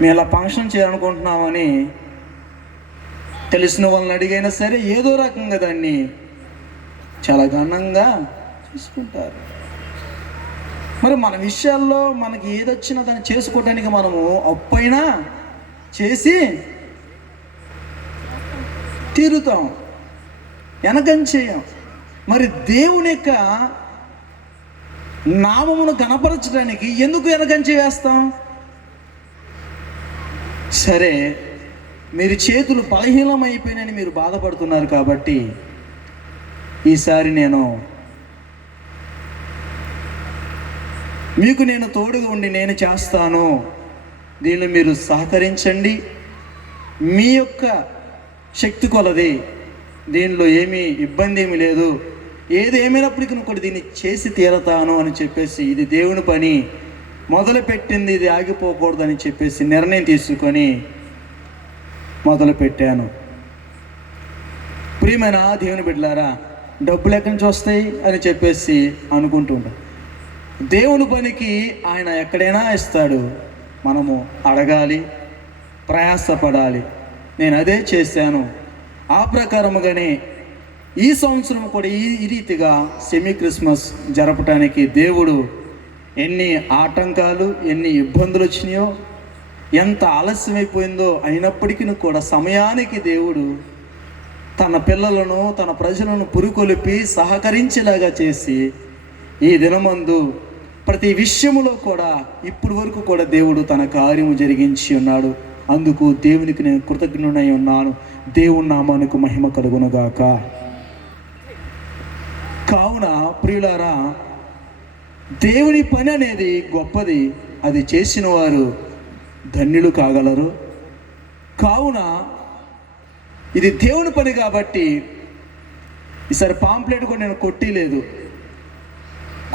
మేము ఇలా ఫంక్షన్ చేయాలనుకుంటున్నామని తెలిసిన వాళ్ళని అడిగైనా సరే ఏదో రకంగా దాన్ని చాలా ఘనంగా చూసుకుంటారు. మరి మన విషయాల్లో మనకి ఏదొచ్చినా దాన్ని చేసుకోవడానికి మనము అప్పైనా చేసి తీరుతాం, వెనకం చేయం. మరి దేవుని యొక్క నామమును కనపరచడానికి ఎందుకు వెనకంచి వేస్తాం? సరే, మీరు చేతులు బలహీనమైపోయినని మీరు బాధపడుతున్నారు కాబట్టి ఈసారి మీకు నేను తోడుగా ఉండి నేను చేస్తాను, దీనిలో మీరు సహకరించండి. మీ యొక్క శక్తి కొలది, దీనిలో ఏమీ ఇబ్బంది ఏమీ లేదు, ఏది ఏమైనప్పటికీ కూడా దీన్ని చేసి తీరతాను అని చెప్పేసి, ఇది దేవుని పని, మొదలుపెట్టింది ఇది ఆగిపోకూడదని చెప్పేసి నిర్ణయం తీసుకొని మొదలుపెట్టాను. ప్రియమైన దేవుని బిడ్డలారా, డబ్బులు ఎక్కడి నుంచి వస్తాయి అని చెప్పేసి అనుకుంటూ ఉంటాం. దేవుని పనికి ఆయన ఎక్కడైనా ఇస్తాడు, మనము అడగాలి, ప్రయాసపడాలి. నేను అదే చేశాను. ఆ ప్రకారముగానే ఈ సంవత్సరం కూడా ఈ రీతిగా సెమీ క్రిస్మస్ జరపటానికి దేవుడు ఎన్ని ఆటంకాలు, ఎన్ని ఇబ్బందులు వచ్చినాయో, ఎంత ఆలస్యమైపోయిందో అయినప్పటికీ కూడా సమయానికి దేవుడు తన పిల్లలను, తన ప్రజలను పురుకొలిపి సహకరించేలాగా చేసి ఈ దినమందు ప్రతి విషయములో కూడా ఇప్పటి వరకు కూడా దేవుడు తన కార్యము జరిగించి ఉన్నాడు. అందుకు దేవునికి నేను కృతజ్ఞుడై ఉన్నాను. దేవుని నామానికి మహిమ కలుగునుగాక. కావున ప్రియులారా, దేవుని పని అనేది గొప్పది, అది చేసిన వారు ధన్యులు కాగలరు. కావున ఇది దేవుని పని కాబట్టి ఈసారి పాంప్లెట్ కూడా నేను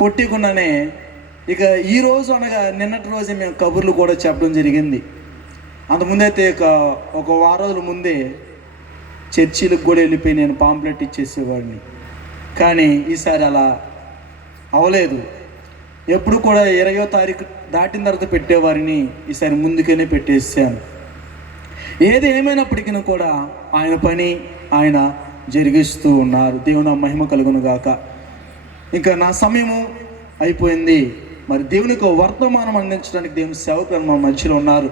కొట్టికుండానే ఇక ఈరోజు అనగా నిన్నటి రోజే మేము కబుర్లు కూడా చెప్పడం జరిగింది. అంతకుముందైతే ఒక వారం రోజుల ముందే చర్చిలకు కూడా వెళ్ళిపోయి నేను పాంప్లెట్ ఇచ్చేసేవాడిని. కానీ ఈసారి అలా అవలేదు. ఎప్పుడు కూడా 20వ తారీఖు దాటిన తర్వాత పెట్టేవారిని ఈసారి ముందుగానే పెట్టేసాను. ఏది ఏమైనప్పటికీ కూడా ఆయన పని ఆయన జరిగిస్తూ ఉన్నారు. దేవుని మహిమ కలుగును గాక. ఇంకా నా సమయము అయిపోయింది. మరి దేవునికి వర్తమానం అందించడానికి దేవుని సేవకులు మన మధ్యలో ఉన్నారు.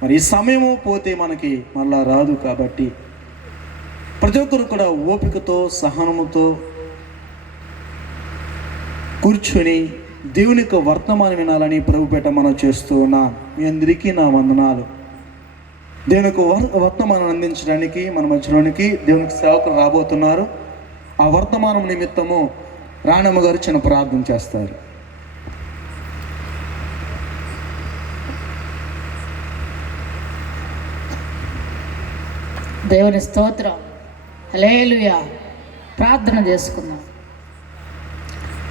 మరి ఈ సమయము పోతే మనకి మళ్ళా రాదు కాబట్టి ప్రతి ఒక్కరు కూడా ఓపికతో, సహనముతో కూర్చొని దేవుని యొక్క వర్తమానం వినాలని ప్రభుపేట మనం చేస్తూ ఉన్నాం. మీ అందరికీ నా వందనాలు. దేవుని యొక్క వర్తమానం అందించడానికి మన మధ్యలోనికి దేవునికి సేవకులు రాబోతున్నారు. ఆ వర్తమానం నిమిత్తము రాణమ్మ గారు చిన్న ప్రార్థన చేస్తారు. దేవుని స్తోత్రం. హల్లెలూయా. ప్రార్థన చేసుకుందాం.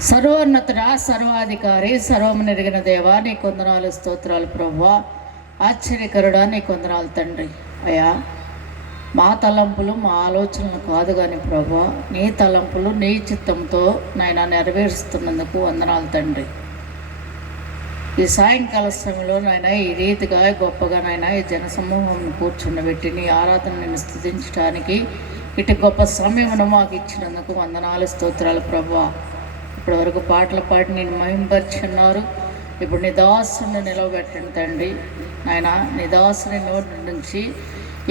సర్వోన్నతుడా, సర్వాధికారి, సర్వము నెరిగిన దేవా, నీ కొందనాలు, స్తోత్రాలు ప్రభువా. ఆశ్చర్యకరుడా, నీ కొందనాలు తండ్రి. అయ్యా, మా తలంపులు మా ఆలోచనలు కాదు కానీ ప్రభువా, నీ తలంపులు నీ చిత్తంతో నాయన నెరవేరుస్తున్నందుకు వందనాలు తండ్రి. ఈ సాయంకాల సమయంలో నాయన ఈ రీతిగా గొప్పగా నాయన ఈ జనసమూహం కూర్చుండబెట్టి నీ ఆరాధన నేను స్తుతించడానికి ఇటు గొప్ప సమయమును మాకు ఇచ్చినందుకు వందనాలు, స్తోత్రాలు ప్రభువా. ఇప్పటి వరకు పాటలు పాడి నేను మహింపరుచున్నారు. ఇప్పుడు నీ దాసుని నిలవబెట్టండి తండ్రి. నాయన నీ దాసుని నోటి నుంచి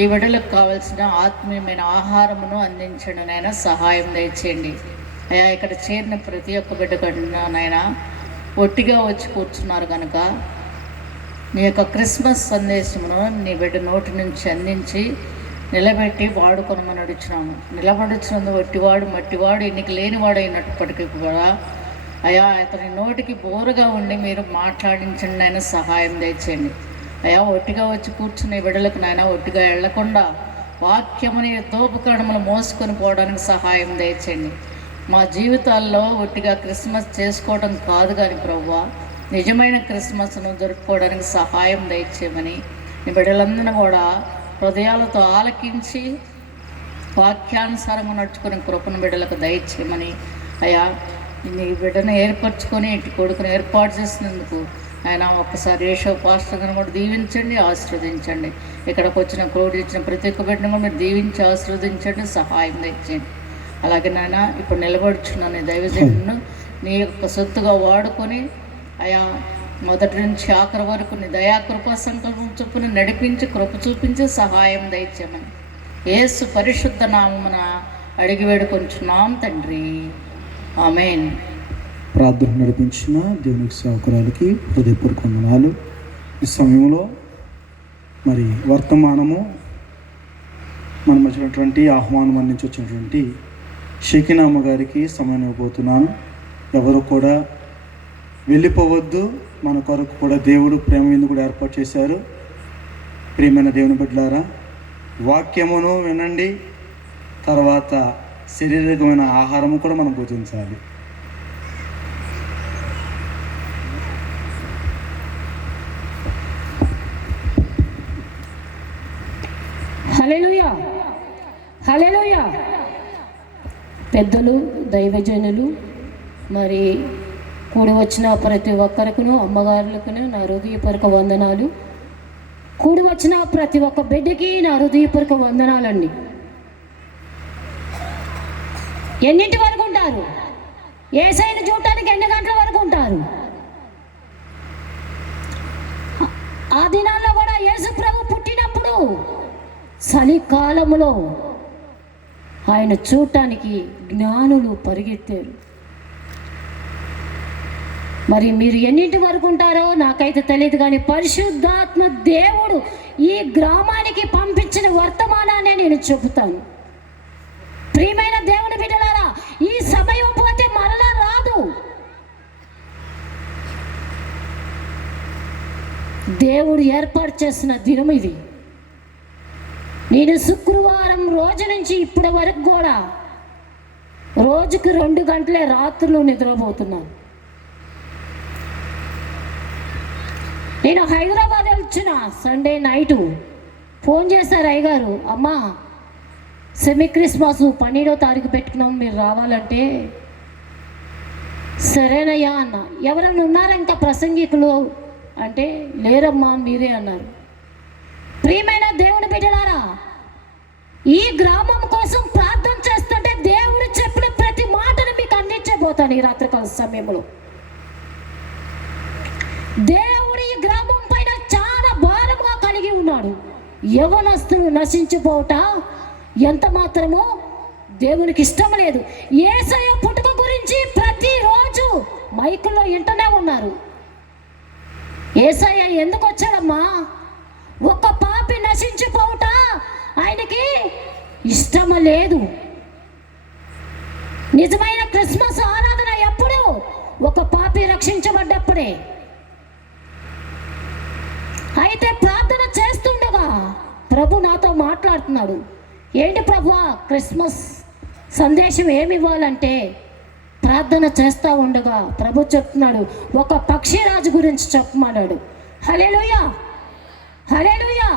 ఈ బిడ్డలకు కావాల్సిన ఆత్మీయమైన ఆహారమును అందించండి నాయన. సహాయం దయచేయండి అయ్యా. ఇక్కడ చేరిన ప్రతి ఒక్క బిడ్డ కన్నా నాయన ఒట్టిగా వచ్చి కూర్చున్నారు కనుక నీ యొక్క క్రిస్మస్ సందేశమును నీ బిడ్డ నోటి నుంచి అందించి నిలబెట్టి వాడుకొనమని అడుగుచున్నాము. నిలబడుచున్నందు ఒట్టివాడు మట్టివాడు ఎన్నిక లేనివాడు అయినప్పటికీ కూడా అయ్యా అతని నోటికి బోరుగా ఉండి మీరు మాట్లాడించండి నాయన. సహాయం దయచేయండి అయ్యా. ఒట్టిగా వచ్చి కూర్చునే బిడ్డలకు నాయన ఒట్టిగా వెళ్లకుండా వాక్యముని తోపుకరణములు మోసుకొని పోవడానికి సహాయం దయచేయండి. మా జీవితాల్లో ఒట్టిగా క్రిస్మస్ చేసుకోవడం కాదు కానీ ప్రభువా, నిజమైన క్రిస్మస్ను జరుపుకోవడానికి సహాయం దయచేయమని నీ బిడ్డలందరినీ కూడా హృదయాలతో ఆలకించి వాక్యానుసారంగా నడుచుకునే కృపను బిడ్డలకు దయచేయమని అయ్యా. నీ బిడ్డను ఏర్పరచుకొని ఇంటి కొడుకును ఏర్పాటు చేసినందుకు ఆయన ఒక్కసారి యేషో పాస్టర్ గారిని కూడా దీవించండి, ఆశీర్వదించండి. ఇక్కడికి వచ్చిన క్రౌడ్ ఇచ్చిన ప్రతి ఒక్క బిడ్డను కూడా మీరు దీవించి ఆశీర్వదించండి, సహాయం తెచ్చండి. అలాగే నాయన ఇప్పుడు నిలబడుచున్నాను దైవజనులను నీ యొక్క సొత్తుగా వాడుకొని అయా మొదటి నుంచి ఆఖరి వరకు నీ దయాకృప సంకల్పం చొప్పున నడిపించి కృప చూపించి సహాయం దయచేయమని యేసు పరిశుద్ధ నామమున అడిగి వేడుకొంచున్నాం తండ్రి, ఆమేన్. ప్రార్థన నడిపించిన దేవునికి సేవకురాలకి హృదయపూర్వక వందనాలు. ఈ సమయంలో మరి వర్తమానము మనం వచ్చినటువంటి ఆహ్వానం అందించి వచ్చినటువంటి షకీనా అమ్మగారికి సమయం ఇవ్వబోతున్నాను. ఎవరు కూడా వెళ్ళిపోవద్దు. మన కొరకు కూడా దేవుడు ప్రేమ విందు కూడా ఏర్పాటు చేశారు. ప్రియమైన దేవుని బిడ్డలారా, వాక్యమును వినండి, తర్వాత శారీరకమైన ఆహారము కూడా మనం భుజించాలి. హల్లెలూయా, హల్లెలూయా. పెద్దలు, దైవజనులు, మరి కూడి వచ్చిన ప్రతి ఒక్కరికును, అమ్మగారులకును నా హృదయపూర్వక వందనాలు. కూడి వచ్చిన ప్రతి ఒక్క బిడ్డకి నా హృదయపూర్వక వందనాలండి. ఎన్నింటి వరకు ఉంటారు? యేసయ్యను చూడటానికి ఎన్ని గంటల వరకు ఉంటారు? ఆ దినాల్లో కూడా యేసు ప్రభు పుట్టినప్పుడు చలికాలములో ఆయన చూడటానికి జ్ఞానులు పరిగెత్తారు. మరి మీరు ఎన్నింటి వరకు ఉంటారో నాకైతే తెలియదు, కానీ పరిశుద్ధాత్మ దేవుడు ఈ గ్రామానికి పంపించిన వర్తమానాన్ని నేను చెబుతాను. ప్రియమైన దేవుని బిడ్డలారా, ఈ సమయం పోతే మరలా రాదు. దేవుడు ఏర్పాటు చేసిన దినం ఇది. నేను శుక్రవారం రోజు నుంచి ఇప్పటి వరకు కూడా రోజుకి 2 గంటలే రాత్రులు నిద్రపోతున్నాను. నేను హైదరాబాద్ వచ్చిన సండే నైటు ఫోన్ చేశారు అయ్యగారు, అమ్మా సెమీ క్రిస్మస్ 12వ తారీఖు పెట్టుకున్నాం, మీరు రావాలంటే సరేనయ్యా అన్న. ఎవరైనా ఉన్నారా ఇంకా ప్రసంగికులు అంటే లేరమ్మా మీరే అన్నారు. ప్రియమైన దేవుని బిడ్డలారా, ఈ గ్రామం కోసం ప్రార్థన చేస్తుంటే దేవుడు చెప్పిన ప్రతి మాటను మీకు అందించబోతాను ఈ రాత్రికాల సమయంలో. దేవుడు ఈ గ్రామం పైన చాలా భారంగా కలిగి ఉన్నాడు. యవనస్తులు నశించిపోవట ఎంత మాత్రమో దేవునికి ఇష్టం లేదు. యేసయ్య పుట్టుక గురించి ప్రతిరోజు మైకుల్లో వింటూనే ఉన్నారు. యేసయ్య ఎందుకు వచ్చాడమ్మా? ఒక పాపి నశించిపోవట ఆయనకి ఇష్టం లేదు. నిజమైన క్రిస్మస్ ఆరాధన ఎప్పుడు? ఒక పాపి రక్షించబడ్డప్పుడే. అయితే ప్రార్థన చేస్తుండగా ప్రభు నాతో మాట్లాడుతున్నాడు. ఏంటి ప్రభువా, క్రిస్మస్ సందేశం ఏమి ఇవ్వాలంటే ప్రార్థన చేస్తూ ఉండగా ప్రభు చెప్తున్నాడు, ఒక పక్షిరాజు గురించి చెప్పమన్నాడు. హల్లెలూయా, హల్లెలూయా.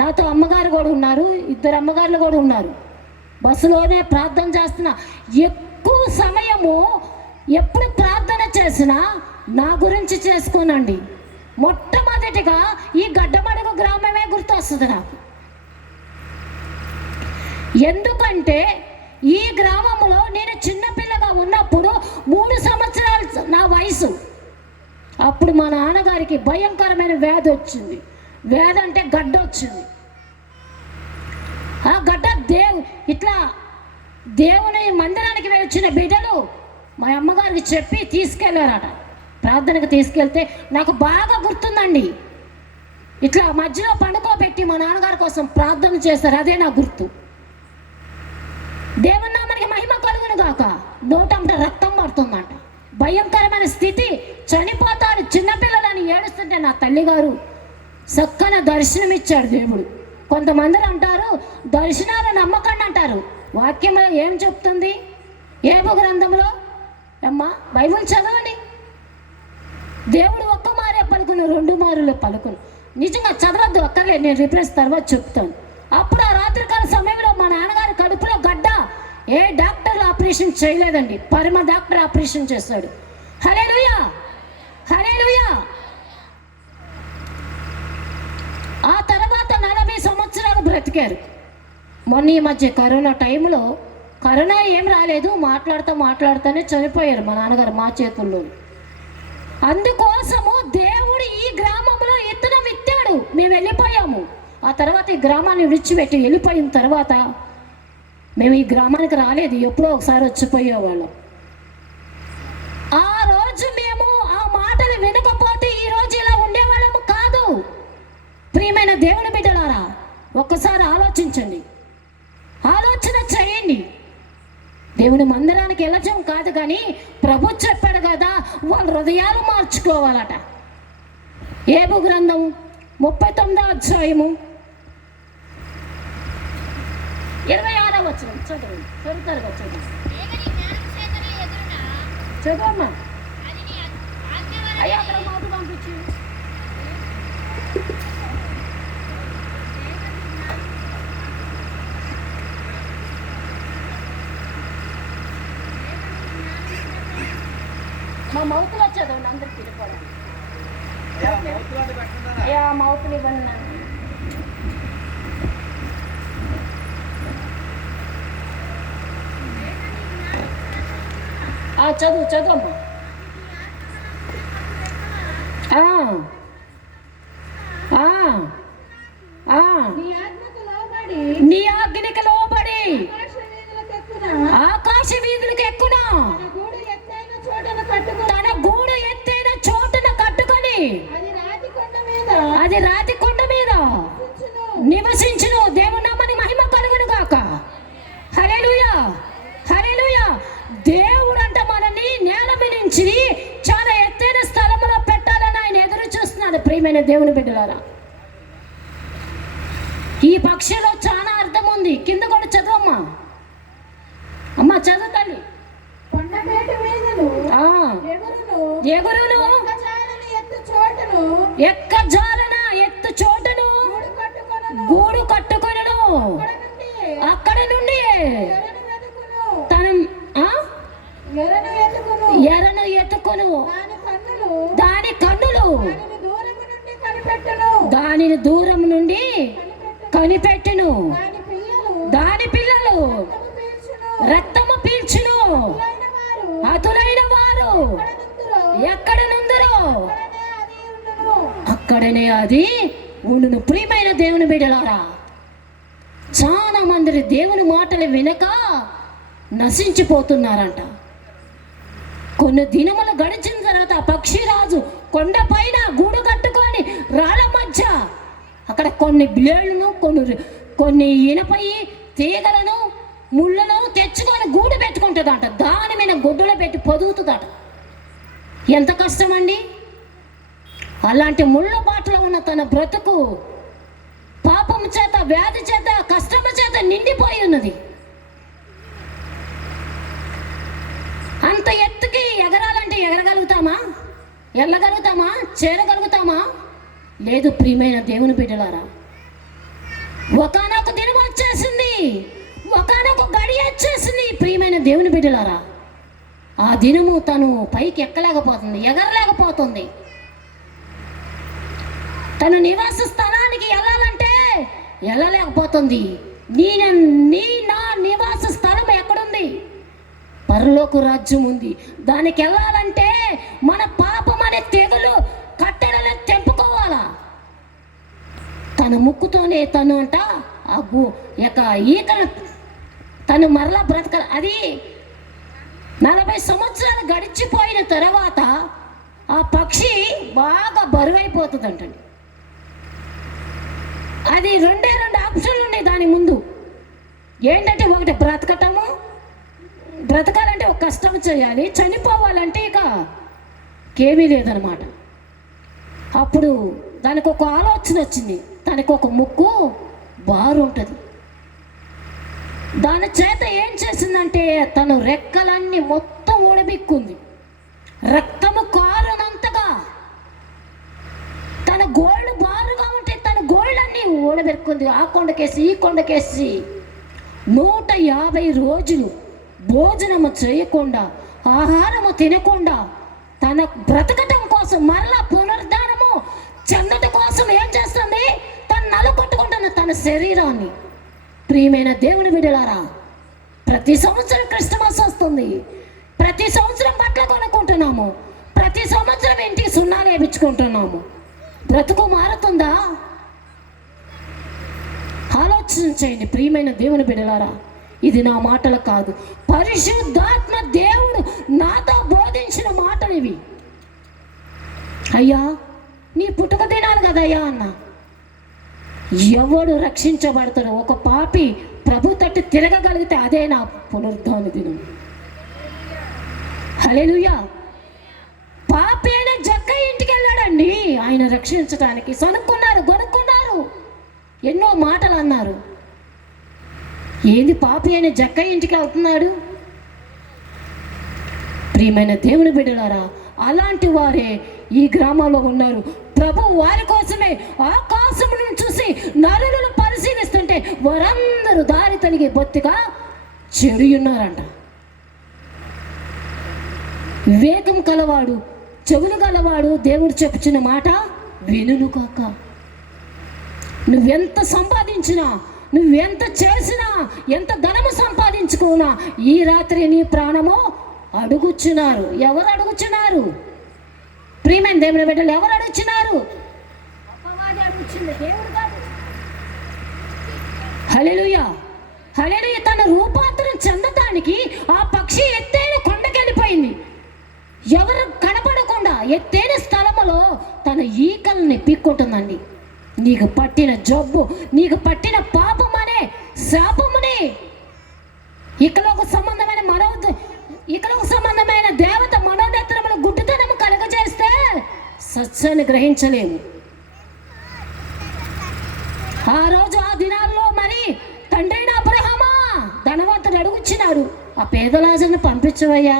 నాతో అమ్మగారు కూడా ఉన్నారు, 2 అమ్మగారులు కూడా ఉన్నారు. బస్సులోనే ప్రార్థన చేస్తున్నా. ఎక్కువ సమయము ఎప్పుడు ప్రార్థన చేసినా నా గురించి చేసుకోనండి. మొట్టమొదటిగా ఈ గడ్డమడుగు గ్రామమే గుర్తొస్తుంది నాకు. ఎందుకంటే ఈ గ్రామంలో నేను చిన్నపిల్లగా ఉన్నప్పుడు 3 సంవత్సరాలు నా వయసు. అప్పుడు మా నాన్నగారికి భయంకరమైన వ్యాధి వచ్చింది. వ్యాధి అంటే గడ్డ వచ్చింది. ఆ గడ్డ ఇట్లా దేవుని మందిరానికి వచ్చిన బిడ్డలు మా అమ్మగారికి చెప్పి తీసుకెళ్ళారట. ప్రార్థనకు తీసుకెళ్తే నాకు బాగా గుర్తుందండి. ఇట్లా మధ్యలో పండుకోబెట్టి మా నాన్నగారి కోసం ప్రార్థన చేస్తారు. అదే నా గుర్తు. దేవుని నామానికి మహిమ కలుగును గాక. నోటంట రక్తం పడుతుందంట. భయంకరమైన స్థితి. చనిపోతాడు. చిన్నపిల్లలని ఏడుస్తుంటే నా తల్లిగారు చక్కన దర్శనం ఇచ్చాడు దేవుడు. కొంతమంది అంటారు దర్శనాలు నమ్మకండి అంటారు. వాక్యంలో ఏం చెప్తుంది? ఏబు గ్రంథంలో అమ్మా బైబిల్ చదవండి. దేవుడు ఒక్క మారే పలుకును, 2 మారులు పలుకును. నిజంగా చదవద్దు, అక్కర్లేదు, నేను రిఫరెన్స్ తర్వాత చెప్తాను. అప్పుడు ఆ రాత్రికాల సమయంలో మా నాన్నగారి కడుపులో గడ్డ. ఏ డాక్టర్ ఆపరేషన్ చేయలేదండి, పరమ డాక్టర్ ఆపరేషన్ చేస్తాడు. హల్లెలూయా, హల్లెలూయా. ఆ తర్వాత 40 సంవత్సరాలు బ్రతికారు. మొన్న ఈ మధ్య కరోనా టైంలో కరోనా ఏం రాలేదు, మాట్లాడుతూనే చనిపోయారు మా నాన్నగారు మా చేతుల్లో. అందుకోసము దేవుడు ఈ గ్రామంలో ఇత్తనం ఇచ్చాడు. మేము వెళ్ళిపోయాము. ఆ తర్వాత ఈ గ్రామాన్ని విడిచిపెట్టి వెళ్ళిపోయిన తర్వాత మేము ఈ గ్రామానికి రాలేదు, ఎప్పుడో ఒకసారి వచ్చిపోయేవాళ్ళం. ఆ రోజు మేము ఆ మాటలు వినకపోతే ఈరోజు ఇలా ఉండేవాళ్ళము కాదు. ప్రియమైన దేవుని బిడ్డలారా, ఒక్కసారి ఆలోచించండి, ఆలోచన చేయండి. దేవుని మందిరానికి వెళ్ళటం కాదు, కానీ ప్రభు చెప్పాడు కదా వాళ్ళ హృదయాలు మార్చుకోవాలట. ఏబు గ్రంథం 39వ అధ్యాయము 26వ వచనం చదువుతారు చదువు చదువమ్మా. అయ్యా అక్కడ మాకు పంపించు. మా మౌతులో చదవండి, అందరికి తిరిగిపోవడం. మౌతులు ఇవ్వండి. చదువమ్మా. నీ ఆజ్ఞకి లోబడి ఆకాశ వీధులకు ఎక్కున తన గూడు ఎత్తైన చోటున కట్టుకొని అది రాతి కొండ మీద నివసించును. దేవుని నామమునకు మహిమ కలుగును గాక. హల్లెలూయా, హల్లెలూయా. దేవుడు అంట మనల్ని నేల నుంచి చాలా ఎత్తైన స్థలంలో పెట్టాలని ఆయన ఎదురు చూస్తున్నాడు. ప్రియమైన దేవుని బిడ్డలారా, ఈ పక్షిలో చాలా అర్థం ఉంది. కింద కూడా చదవమ్మా. అమ్మా చదువు తల్లి. ఎగురును ఎక్కజాలన ఎత్తు చోటను గూడు కట్టుకొనును. అక్కడ నుండి తన ఎరను ఎత్తుకొను. దాని కన్నులు దానిని దూరం నుండి కనిపెట్టును. దాని పిల్లలు రక్తము పీల్చును. అతులైన వారు ఎక్కడ నుందరో అక్కడనే అది ఉండును. ప్రియమైన దేవుని బిడ్డలారా, చాలా మంది దేవుని మాటలు వినక నశించిపోతున్నారంట. కొన్ని దినములు గడిచిన తర్వాత ఆ పక్షిరాజు కొండ పైన గూడు కట్టుకొని రాళ్ళ మధ్య అక్కడ కొన్ని బ్లేడ్లను కొన్ని ఇనపై తీగలను ముళ్ళను తెచ్చుకొని గూడు పెట్టుకుంటుందంట. దాని మీద గుడ్డలు పెట్టి పొదుగుతుందట. ఎంత కష్టమండి! అలాంటి ముళ్ళ బాటలో ఉన్న తన బ్రతుకు పాపము చేత, వ్యాధి చేత, కష్టము చేత నిండిపోయి ఉన్నది. అంత ఎత్తుకి ఎగరాలంటే ఎగరగలుగుతామా? వెళ్ళగలుగుతామా? చేరగలుగుతామా? లేదు. ప్రియమైన దేవుని బిడ్డలారా, ఒకానొక దినం వచ్చేసింది, ఒకానొక గడి వచ్చేసింది. ప్రియమైన దేవుని బిడ్డలారా, ఆ దినము తను పైకి ఎక్కలేకపోతుంది, ఎగరలేకపోతుంది. తను నివాస స్థలానికి వెళ్ళాలంటే వెళ్ళలేకపోతుంది. నా నివాస స్థలం ఎక్కడుంది? పరలోక రాజ్యం ఉంది. దానికి వెళ్ళాలంటే మన పాపం అనే తెగులు కట్టడలే తెంపుకోవాలా. తన ముక్కుతోనే తను అంట ఈకను తను మరలా బ్రతక. అది 40 సంవత్సరాలు గడిచిపోయిన తర్వాత ఆ పక్షి బాగా బరువైపోతుందంటండి. అది రెండే ఆప్షన్లు ఉన్నాయి దాని ముందు. ఏంటంటే ఒకటి బ్రతకాలంటే ఒక కష్టం చేయాలి, చనిపోవాలంటే ఇక ఏమీ లేదనమాట. అప్పుడు దానికి ఒక ఆలోచన వచ్చింది. దానికి ఒక ముక్కు బారు ఉంటుంది. దాని చేత ఏం చేసిందంటే తను రెక్కలన్నీ మొత్తం ఊడబిక్కుంది. రక్తము కారునంతగా తన గోళ్ళు బారుగా ఉంటే తన గోళ్ళన్నీ ఊడబెక్కుంది. ఆ కొండకేసి ఈ కొండకేసి 150 రోజులు భోజనము చేయకుండా, ఆహారము తినకుండా, తన బ్రతకటం కోసం, మరలా పునరుద్ధానము చెందట కోసం ఏం చేస్తుంది? తన తన శరీరాన్ని. ప్రియమైన దేవుని బిడ్డలారా, ప్రతి సంవత్సరం క్రిస్మస్ వస్తుంది, ప్రతి సంవత్సరం బట్టలు కొనుక్కుంటున్నాము, ప్రతి సంవత్సరం ఇంటికి సున్నాలు వేయించుకుంటున్నాము. బ్రతుకు మారుతుందా? ఆలోచన చేయండి ప్రియమైన దేవుని బిడ్డలారా. ఇది నా మాటలు కాదు, పరిశుద్ధాత్మ దేవుడు నాతో బోధించిన మాటలు ఇవి. అయ్యా, నీ పుట్టుక దినాలు కదయ్యా అన్న. ఎవడు రక్షించబడతాడు? ఒక పాపి ప్రభు తట్టు తిరగగలిగితే అదే నా పునరుద్ధాన దినం. హల్లెలూయా. పాపి అయిన జక్కయ్య ఇంటికి వెళ్ళాడండి ఆయన రక్షించడానికి. సనుక్కున్నారు, గొనుక్కున్నారు, ఎన్నో మాటలు అన్నారు. ఏంది పాపి అయిన జక్కయ్య ఇంటికి వెళ్తున్నాడు? ప్రియమైన దేవుని బిడ్డలారా, అలాంటి వారే ఈ గ్రామంలో ఉన్నారు. ప్రభు వారి కోసమే ఆకాశమును చూసి నరులను పరిశీలిస్తుంటే వారందరూ దారి తలిగి బొత్తిగా చెడి ఉన్నారంట. వివేకం కలవాడు, చెవులు గలవాడు దేవుడు చెప్పుచున్న మాట వినును కాక. నువ్వెంత సంపాదించినా, నువ్వెంత చేసినా, ఎంత ధనము సంపాదించుకున్నా ఈ రాత్రి నీ ప్రాణము అడుగుచున్నారు. ఎవరు అడుగుచున్నారు? ప్రియమైన దేవుని బిడ్డలు ఎవరు అడుగుచున్నారు? హల్లెలూయా, హల్లెలూయా. తన రూపాంతరం చెందటానికి ఆ పక్షి ఎత్తైన కొండకెళ్ళిపోయింది. ఎవరు కనపడకుండా ఎత్తైన స్థలములో తన ఈకల్ని పీక్కుంటుందండి. నీకు పట్టిన జబ్బు, నీకు పట్టిన పాపమనే శాపముని ఇకలోక సంబంధమైన ఇకలోక సంబంధమైన దేవత మనోనేత్రముల గుడ్డితనము కలగజేస్తే సత్యాన్ని గ్రహించలేము. ఆ రోజు ఆ దినాల్లో మరి తండ్రైన అబ్రహామా ధనవంతుడు అడుగుచ్చినాడు, ఆ పేదలాజను పంపించవయ్యా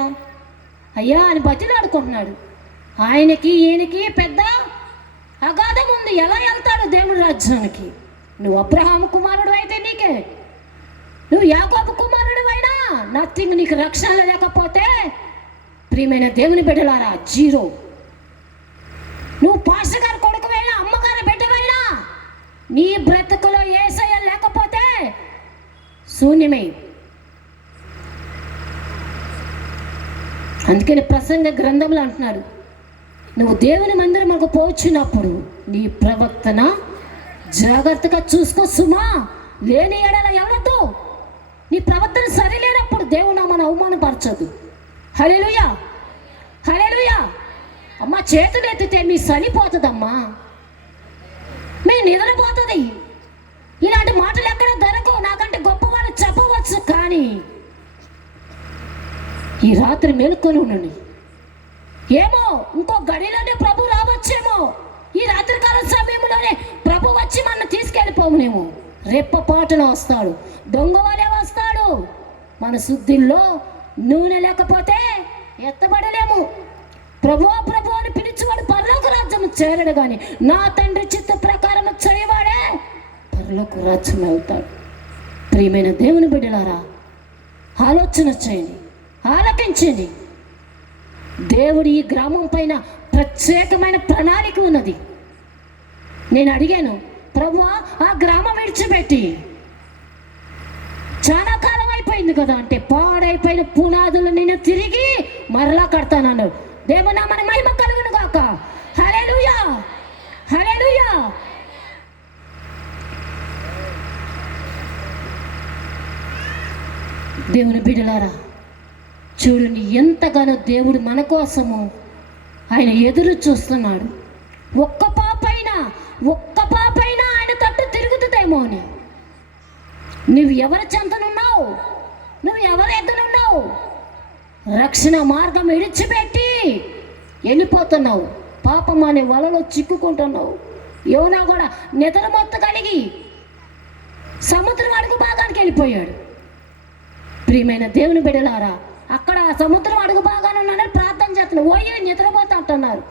అయ్యా అని బతిలాడుకుంటున్నాడు. ఆయనకి ఈయనకి పెద్ద అగాధం ఉంది. ఎలా వెళ్తాడు దేవుడి రాజ్యానికి? నువ్వు అబ్రహాము కుమారుడు అయితే నీకే, నువ్వు యాకోబు కుమారుడు అయినా నథింగ్. నీకు రక్షణ లేకపోతే ప్రియమైన దేవుని బిడ్డలారా జీరో. నువ్వు పాస్టర్ గారు కొడుకు అయినా, అమ్మగారి బిడ్డవైనా నీ బ్రతుకులో యేసయ్య లేకపోతే శూన్యమే. అందుకని ప్రసంగ గ్రంథంలో అంటున్నాడు, నువ్వు దేవుని మందిరముకు పోవచ్చినప్పుడు నీ ప్రవర్తన జాగ్రత్తగా చూసుకో సుమా, లేని ఎడల ఎవరద్దు. నీ ప్రవర్తన సరిలేనప్పుడు దేవుడు మన అవమానపరచదు. హల్లెలూయా, హల్లెలూయా. అమ్మ చేతులు ఎత్తితే మీ చనిపోతుందమ్మా, మీ నిద్రపోతుంది. ఇలాంటి మాటలు ఎక్కడ దొరకవు. నాకంటే గొప్పవాళ్ళు చెప్పవచ్చు, కానీ ఈ రాత్రి మేలుకొని ఉండండి. ఏమో ఇంకో గడిలోనే ప్రభు రావచ్చేమో. ఈ రాత్రికాల సమయంలోనే ప్రభు వచ్చి మన తీసుకెళ్ళిపోమునేమో. రెప్పపాటున వస్తాడు, దొంగవాడే వస్తాడు. మన శుద్ధిల్లో నూనె లేకపోతే ఎత్తబడలేము. ప్రభు ప్రభు అని పిలిచేవాడు పరలోక రాజ్యం చేరడు, కానీ నా తండ్రి చిత్త ప్రకారం చేయవాడే పరలోక రాజ్యం అవుతాడు. ప్రియమైన దేవుని బిడ్డలారా, ఆలోచన చేయండి, ఆలకించండి. దేవుడు ఈ గ్రామం పైన ప్రత్యేకమైన ప్రణాళిక ఉన్నది. నేను అడిగాను, ప్రభువా ఆ గ్రామం విడిచిపెట్టి చాలా కాలం అయిపోయింది కదా అంటే, పాడైపోయిన పునాదులు నేను తిరిగి మరలా కడతానన్నాడు. దేవునామని మహిమ కలుగును గాక. హల్లెలూయా, హల్లెలూయా. దేవుని బిడ్డలారా, చూడండి ఎంతగానో దేవుడు మన కోసము ఆయన ఎదురు చూస్తున్నాడు. ఒక్క పాపైనా ఆయన తట్టు తిరుగుతుందేమో అని. నువ్వు ఎవరి చెంతనున్నావు? నువ్వు ఎవరి ఎద్దునున్నావు? రక్షణ మార్గం విడిచిపెట్టి వెళ్ళిపోతున్నావు. పాపం అనే వలలో చిక్కుకుంటున్నావు. యోనా కూడా నిద్రమొత్తు కలిగి సముద్రం అడుగు భాగానికి వెళ్ళిపోయాడు. ప్రియమైన దేవుని బిడ్డలారా, అక్కడ సముద్రం అడుగు భాగాన్ని ఉన్నాడని ప్రార్థన చేస్తున్నావు. ఓయ్యి నిద్రపోతా అంటున్నారు.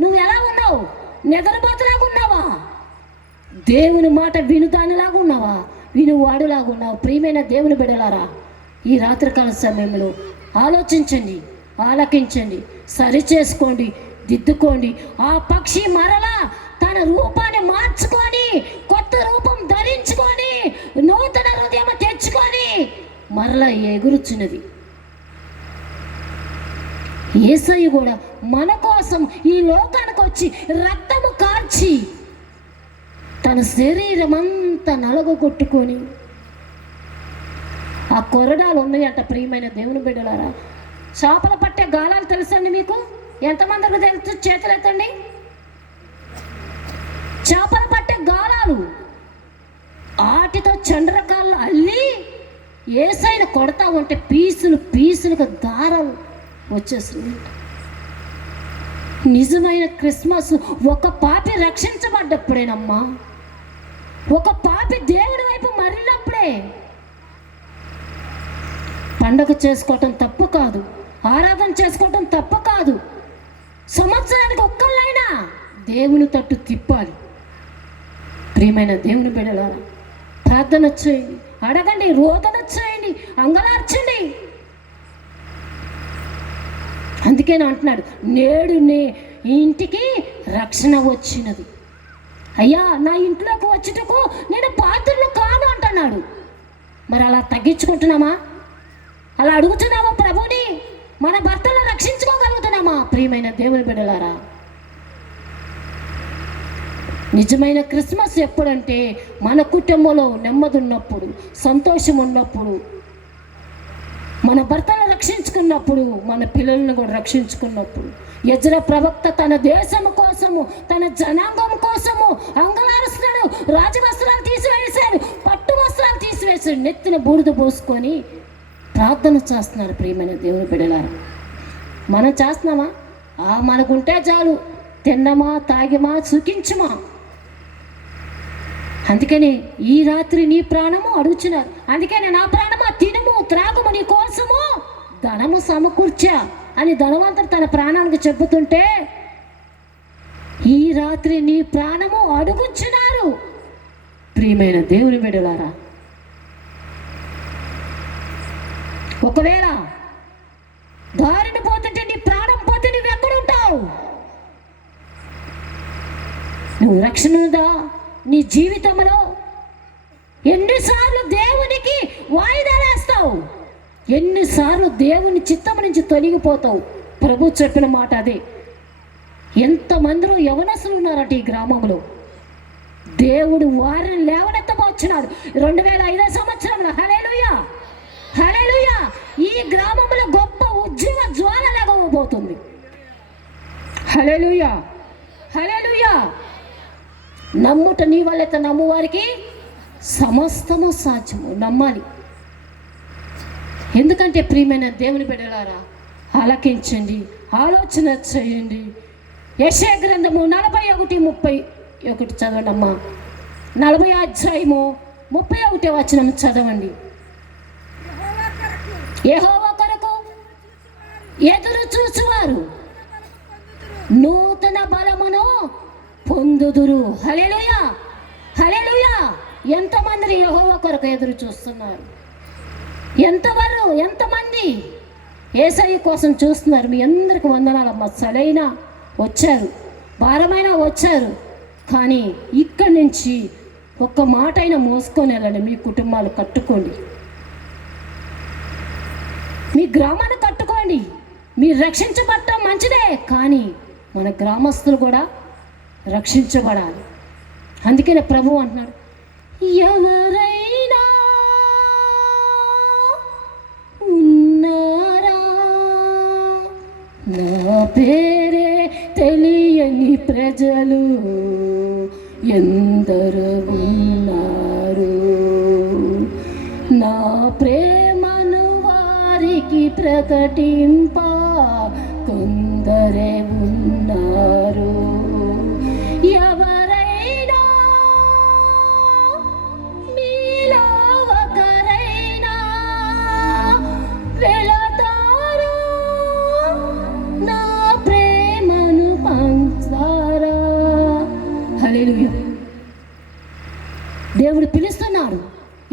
నువ్వు ఎలా ఉన్నావు? నిద్రపోతులాగా ఉన్నావా? దేవుని మాట వినుదానిలాగా ఉన్నావా? వినువాడులాగా ఉన్నావు? ప్రియమైన దేవుని బిడ్డలారా, ఈ రాత్రికాల సమయంలో ఆలోచించండి, ఆలకించండి, సరి చేసుకోండి, దిద్దుకోండి. ఆ పక్షి మరలా తన రూపాన్ని మార్చుకొని కొత్త రూపం ధరించుకొని మరలా ఎగురుచున్నది. యేసయ్య కూడా మన కోసం ఈ లోకానికి వచ్చి రక్తము కార్చి తన శరీరం అంతా నలగొట్టుకొని, ఆ కొరడాలు ఉన్నాయంట ప్రియమైన దేవుని బిడ్డలారా. చేపలు పట్టే గాలాలు తెలుసండి మీకు? ఎంతమందికి తెలుసు? చేతులు ఎత్తండి. చేపలు పట్టే గాలాలు, వాటితో చండ్రకాళ్ళు అల్లి యేసయ్యను కొడతా ఉంటే పీసులు పీసులుగా దారాలు వచ్చేసింది. నిజమైన క్రిస్మస్ ఒక పాపి రక్షించబడ్డప్పుడేనమ్మా, ఒక పాపి దేవుడి వైపు మరలినప్పుడే. పండగ చేసుకోవటం తప్పు కాదు, ఆరాధన చేసుకోవటం తప్పు కాదు. సంవత్సరానికి ఒక్కళ్ళైనా దేవుని తట్టు తిప్పాలి. ప్రియమైన దేవుని బిడ్డలారా, ప్రార్థన చేయండి, అడగండి, రోదన చేయండి, అంగలార్చండి. అందుకే అంటున్నాడు, నేడు ఇంటికి రక్షణ వచ్చినది. అయ్యా, నా ఇంట్లోకి వచ్చుటకు నేను పాత్రలు కాను అంటున్నాడు. మరి అలా తగ్గించుకుంటున్నామా? అలా అడుగుతున్నామా ప్రభుని? మన భర్తలను రక్షించుకోగలుగుతున్నామా? ప్రియమైన దేవుని బిడ్డలారా, నిజమైన క్రిస్మస్ ఎప్పుడంటే మన కుటుంబంలో నెమ్మది ఉన్నప్పుడు, సంతోషం ఉన్నప్పుడు, మన భర్తను రక్షించుకున్నప్పుడు, మన పిల్లలను కూడా రక్షించుకున్నప్పుడు. యెజ్రా ప్రవక్త తన దేశం కోసము, తన జనాంగం కోసము అంగలారుస్తున్నాడు. రాజవస్త్రాలు తీసివేశాడు, పట్టు వస్త్రాలు తీసివేశాడు, నెత్తిన బూడిద పోసుకొని ప్రార్థన చేస్తున్నారు. ప్రియమైన దేవుని బిడ్డలారా, మనం చేస్తున్నామా? మనకుంటే చాలు, తిన్నమా, తాగిమా, సుఖించమా. అందుకని ఈ రాత్రి నీ ప్రాణము అడుగుచున్నారు. అందుకని నా ప్రాణమా తినుము త్రాగుము, నీ కోసము ధనము సమకూర్చా అని ధనవంతుడు తన ప్రాణానికి చెబుతుంటే, ఈ రాత్రి నీ ప్రాణము అడుగుచున్నారు. ప్రియమైన దేవుని బిడ్డలారా, ఒకవేళ దారిని పోతుంటే, నీ ప్రాణం పోతే నువ్వు ఎక్కడుంటావు? నువ్వు రక్షణ ఉందా నీ జీవితంలో? ఎన్నిసార్లు దేవునికి వాయిదా వేస్తావు? ఎన్నిసార్లు దేవుని చిత్తం నుంచి తొలగిపోతావు? ప్రభు చెప్పిన మాట అదే. ఎంతమందిలో యవనస్తులు ఉన్నారట ఈ గ్రామంలో. దేవుడు వారిని లేవనెత్తబోచున్నాడు 2005 సంవత్సరంలో. హల్లెలూయా, హల్లెలూయా. ఈ గ్రామంలో గొప్ప ఉద్యోగ జ్వాల లేకపోతుంది. హల్లెలూయా, హల్లెలూయా. నమ్ముట నీ వల్ల నమ్ము వారికి సమస్తము సాధ్యము. నమ్మాలి. ఎందుకంటే ప్రియమైన దేవుని బిడ్డలారా, ఆలకించండి, ఆలోచన చేయండి. యెషయా గ్రంథము 41:31 చదవండమ్మా. 40 అధ్యాయము 31 వచనం చదవండి. యెహోవా కొరకు ఎదురు చూచువారు నూతన బలమును పొందుదురు. హల్లెలూయా, హల్లెలూయా. ఎంతమంది యెహోవా కొరకు ఎదురు చూస్తున్నారు? ఎంతమంది యేసయ్య కోసం చూస్తున్నారు? మీ అందరికి వందనాలమ్మ. సరైన వచ్చారు, భారమైన వచ్చారు, కానీ ఇక్కడి నుంచి ఒక్క మాట అయినా మోసుకొని వెళ్ళండి. మీ కుటుంబాలు కట్టుకోండి, మీ గ్రామాన్ని కట్టుకోండి. మీరు రక్షించబడటం మంచిదే, కానీ మన గ్రామస్తులు కూడా రక్షించబడాలి. అందుకనే ప్రభు అంటున్నాడు, ఎవరైనా ఉన్నారా నా పేరే తెలియని ప్రజలు ఎందరు ఉన్నారు? నా ప్రేమను వారికి ప్రకటింప కొందరే ఉన్నారు. ఎవరైనా మీలో ఒకరైనా వెళతారా నా ప్రేమను పంచారా? హల్లెలూయా. దేవుడు పిలుస్తున్నాడు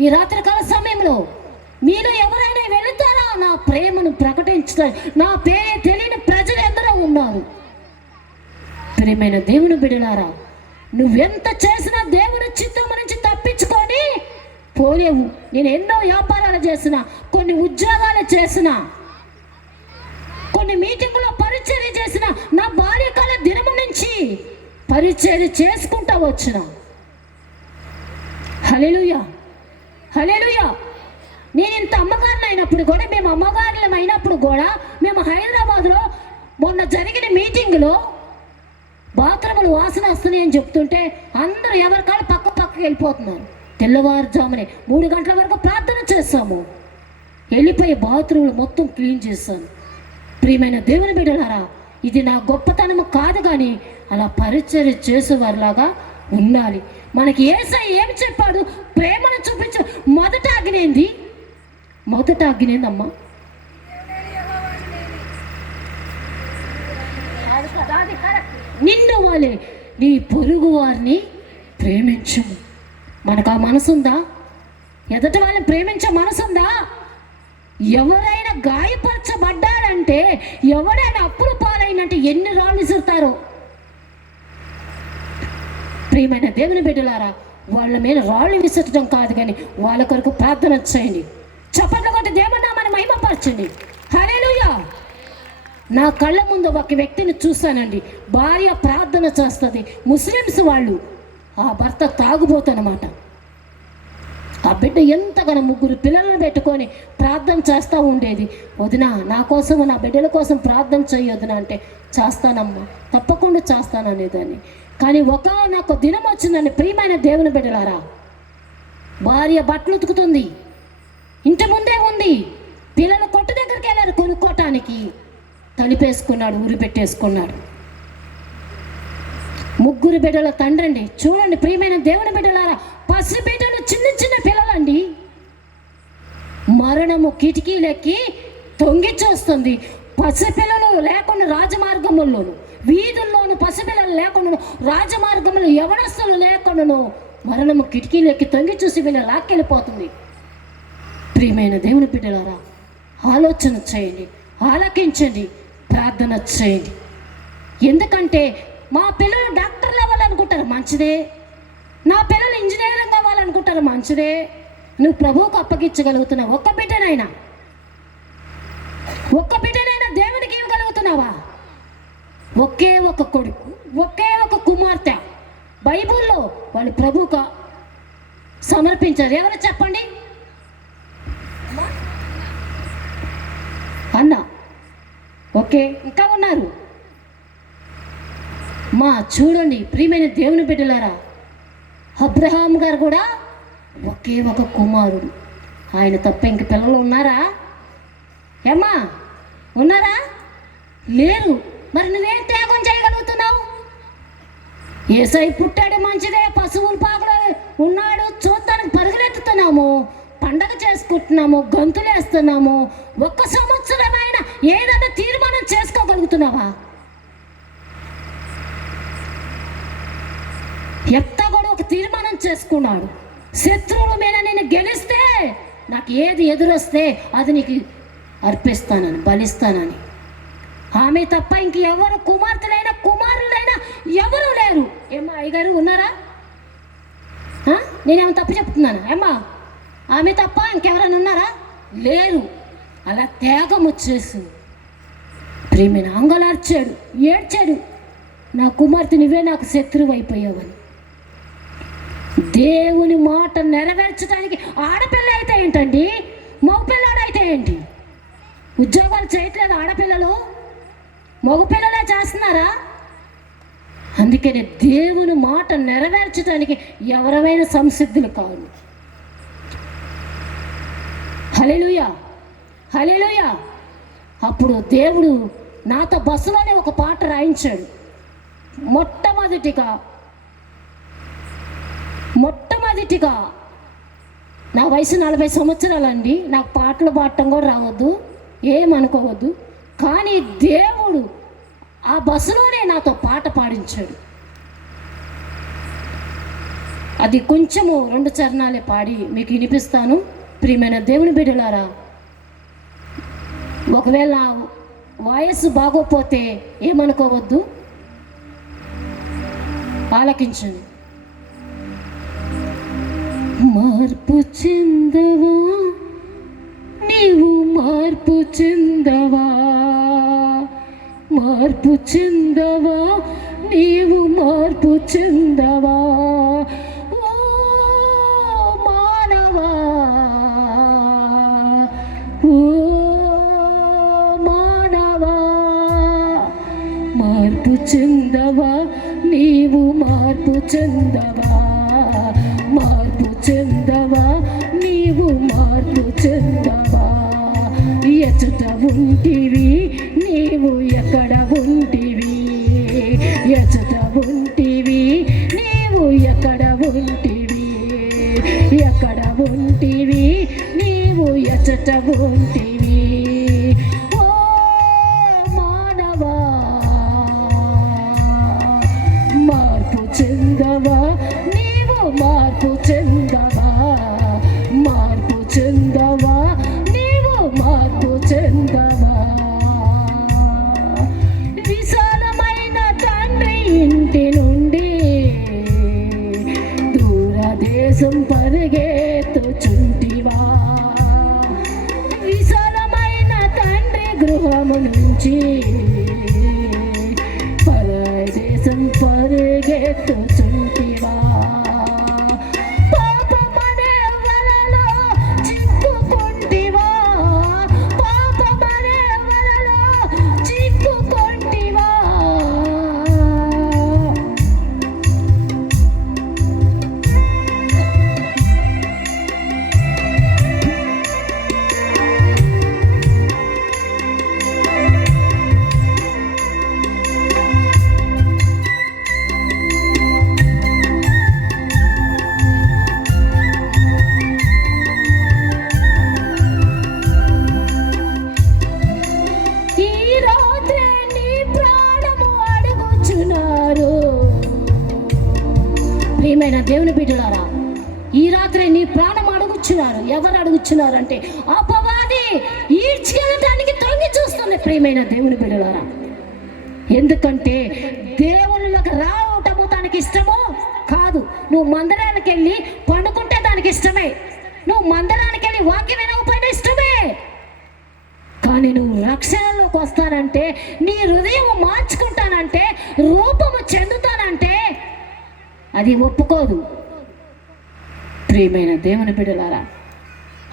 ఈ రాత్రికాల సమయంలో. మీలో ఎవరైనా వెళుతారా నా ప్రేమను ప్రకటించుతారు? నా పేరే తెలియని ప్రజలు ఎందరో ఉన్నారు. ప్రియమైన దేవుని బిడ్డలారా, నువ్వెంత చేసినా దేవుని చిత్తం నుంచి తప్పించుకొని పోలేవు. నేను ఎన్నో వ్యాపారాలు చేసిన కొన్ని ఉద్యోగాలు చేసిన, కొన్ని మీటింగులో పరిచర్య చేసిన, నా బాల్యకాల దినము నుంచి పరిచర్య చేసుకుంటా వచ్చిన. హల్లెలూయా, హల్లెలూయా. నేను ఇంత అమ్మగారిని అయినప్పుడు కూడా, మేము అమ్మగారులం అయినప్పుడు కూడా, మేము హైదరాబాద్లో మొన్న జరిగిన మీటింగ్లో బాత్రూములు వాసన వస్తున్నాయి అని చెప్తుంటే అందరూ ఎవరి కాళ్ళు పక్కకి వెళ్ళిపోతున్నారు. తెల్లవారుజామునే 3 గంటల వరకు ప్రార్థన చేస్తాము. వెళ్ళిపోయి బాత్రూములు మొత్తం క్లీన్ చేస్తాను. ప్రియమైన దేవుని బిడ్డలారా, ఇది నా గొప్పతనము కాదు, కానీ అలా పరిచర్య చేసేవారిలాగా ఉండాలి. మనకి యేసయ్య ఏమి చెప్పాడు? ప్రేమను చూపించు. మొదట ఆజ్ఞేంది? మొదట ఆజ్ఞేందమ్మా? నిన్ను వాళ్ళే నీ పొరుగు వారిని ప్రేమించు. మనకు ఆ మనసుందా? ఎదుటి వాళ్ళని ప్రేమించే మనసుందా? ఎవరైనా గాయపరచబడ్డారంటే, ఎవరైనా అప్పులు పాలైనంటే ఎన్ని రాళ్ళు విసురుతారో. ప్రియమైన దేవుని బిడ్డలారా, వాళ్ళ మీద రాళ్ళు విసరటం కాదు, కానీ వాళ్ళ కొరకు ప్రార్థన చేయండి. చప్పట్లు కొట్టి దేవుని నామాన్ని మహిమపరచండి. హల్లెలూయా. నా కళ్ళ ముందు ఒక వ్యక్తిని చూశానండి. భార్య ప్రార్థన చేస్తుంది. ముస్లిమ్స్ వాళ్ళు. ఆ భర్త తాగుబోతనమాట. ఆ బిడ్డ ఎంతగానో 3 పిల్లలను పెట్టుకొని ప్రార్థన చేస్తూ ఉండేది. వదినా, నా కోసం, నా బిడ్డల కోసం ప్రార్థన చేయొద్దునా అంటే, చేస్తానమ్మా, తప్పకుండా చేస్తాను అనేదాన్ని. కానీ నాకు దినం వచ్చిందండి. ప్రియమైన దేవుని బిడ్డలారా, భార్య బట్టలు ఉతుకుతుంది, ఇంటి ముందే ఉంది. పిల్లలు కొట్టు దగ్గరికి వెళ్ళారు కొనుక్కోటానికి. తలిపేసుకున్నాడు, ఊరి పెట్టేసుకున్నాడు. 3 బిడ్డల తండ్రి అండి. చూడండి ప్రియమైన దేవుని బిడ్డలారా, పసి బిడ్డలు, చిన్న చిన్న పిల్లలండి. మరణము కిటికీలెక్కి తొంగి చూస్తుంది. పసిపిల్లలు లేకుండా రాజమార్గముల్లోను, వీధుల్లోను పసిపిల్లలు లేకుండా, రాజమార్గములు యవనస్తులు లేకుండాను మరణము కిటికీలెక్కి తొంగి చూసి వీళ్ళ లాక్కెళ్ళిపోతుంది. ప్రియమైన దేవుని బిడ్డలారా, ఆలోచన చేయండి, ఆలకించండి, ప్రార్థన చేయండి. ఎందుకంటే మా పిల్లలు డాక్టర్లు అవ్వాలనుకుంటారు, మంచిదే. నా పిల్లలు ఇంజనీరింగ్ అవ్వాలనుకుంటారు, మంచిదే. నువ్వు ప్రభువుకు అప్పగించగలుగుతున్నావు ఒక్క బిడ్డనైనా దేవునికి ఇవ్వగలుగుతున్నావా? ఒకే ఒక కొడుకు, ఒకే ఒక కుమార్తె బైబుల్లో వాళ్ళు ప్రభువుకు సమర్పించారు. ఎవరు చెప్పండి? అన్న. ఓకే, ఇంకా ఉన్నారు. చూడండి ప్రియమైన దేవుని బిడ్డలారా, అబ్రహాం గారు కూడా ఒకే ఒక కుమారుడు. ఆయన తప్ప ఇంక పిల్లలు ఉన్నారా? ఏమ్మా, ఉన్నారా? లేరు. మరి నువ్వేం త్యాగం చేయగలుగుతున్నావు? యేసై పుట్టాడు, మంచిదే. పశువుల పాకలో ఉన్నాడు, చూడటానికి పరుగులెత్తుతున్నాము, పండగ చేసుకుంటున్నాము, గంతులేస్తున్నాము. 1 సంవత్సరమైన ఏదైనా తీర్మానం చేసుకోగలుగుతున్నావా? ఎత్త కూడా ఒక తీర్మానం చేసుకున్నాడు. శత్రువుల మీద నేను గెలిస్తే, నాకు ఏది ఎదురొస్తే అది నీకు అర్పిస్తానని, బలిస్తానని. ఆమె తప్ప ఇంక ఎవరు కుమార్తెలైనా కుమారులైనా ఎవరు లేరు. ఏమ్మా, అయ్యగారు ఉన్నారా? నేనేమో తప్పు చెప్తున్నాను? ఏమ్మా, ఆమె తప్ప ఇంకెవరైనా ఉన్నారా? లేరు. అలా త్యాగం వచ్చేసింది. ప్రేమిని అంగలార్చాడు, ఏడ్చాడు, నా కుమార్తె నువ్వే నాకు శత్రువు అయిపోయావని. దేవుని మాట నెరవేర్చడానికి ఆడపిల్ల అయితే ఏంటండి, మగపిల్లడు అయితే ఏంటి? ఉద్యోగాలు చేయట్లేదు ఆడపిల్లలు, మగపిల్లలే చేస్తున్నారా? అందుకని దేవుని మాట నెరవేర్చడానికి ఎవరైనా సంసిద్ధులు కాదు. హల్లెలూయా, హల్లెలూయా. అప్పుడు దేవుడు నాతో బస్సులోనే ఒక పాట రాయించాడు. మొట్టమొదటిగా నా వయసు 40 సంవత్సరాలండి. నాకు పాటలు పాడటం కూడా రావద్దు, ఏమనుకోవద్దు. కానీ దేవుడు ఆ బస్సులోనే నాతో పాట పాడించాడు. అది కొంచెము 2 చరణాలే పాడి మీకు వినిపిస్తాను. ప్రియమైన దేవుని బిడ్డలారా, ఒకవేళ వాయిస్ బాగోపోతే ఏమనుకోవద్దు, ఆలకించండి. మార్పు చెందవా, నీ చెందవా, మార్పు చెందవా, నీవు మార్పు చెందవా. ఓ మానవా, ఓ మానవా, మార్పు చెందవా, నీవు మార్పు చెందవా, మార్పు చెందవా, నీవు మార్పు చెందవా. ఎచ్చట ఉంటివి నీవు ఎక్కడ ఉంటివి, ఎచ్చట ఉంటివి నీవు ఎక్కడ ఉంటివి, ఎక్కడ ఉంటివి నీవు ఎచ్చట ఉంటివి. ఓ మానవా, మార్పు చెందవా, నీవు మార్పు చెందవా, మార్పు చెందవా, నీవు మార్పు చెందవా. విశాలమైన తండ్రి ఇంటి నుండి దూరదేశం పరిగెత్తుచుంటివా, విశాలమైన తండ్రి గృహము నుంచి పరదేశం పరిగెత్తుచుంటివా. పాపమనే వలలో చిక్కుకుంటివా, పాపమనే వలలో చిక్కుకుంటివా. ఈ రాత్రి నీ ప్రాణము అడుగుచున్నారు. ప్రియమైన దేవుని బిడ్డలారా, ఈ రాత్రి నీ ప్రాణం అడుగుచున్నారు. ఎవరు అడుగుచున్నారు అంటే అపవాది ఈడ్చుకెళ్ళడానికి తొంగి చూస్తుంది. ప్రియమైన దేవుని బిడ్డలారా, ఎందుకంటే దేవుళ్ళకి రావటము దానికి ఇష్టమో కాదు. నువ్వు మందిరానికి వెళ్ళి పండుకుంటే దానికి ఇష్టమే, నువ్వు మందిరానికి వెళ్ళి వాక్యం వినకపోయినా ఇష్టమే. కానీ నువ్వు రక్షణలోకి వస్తానంటే, నీ హృదయం మార్చుకుంటానంటే, రూపము చెందుతానంటే అది ఒప్పుకోదు. ప్రియమైన దేవుని బిడ్డలారా,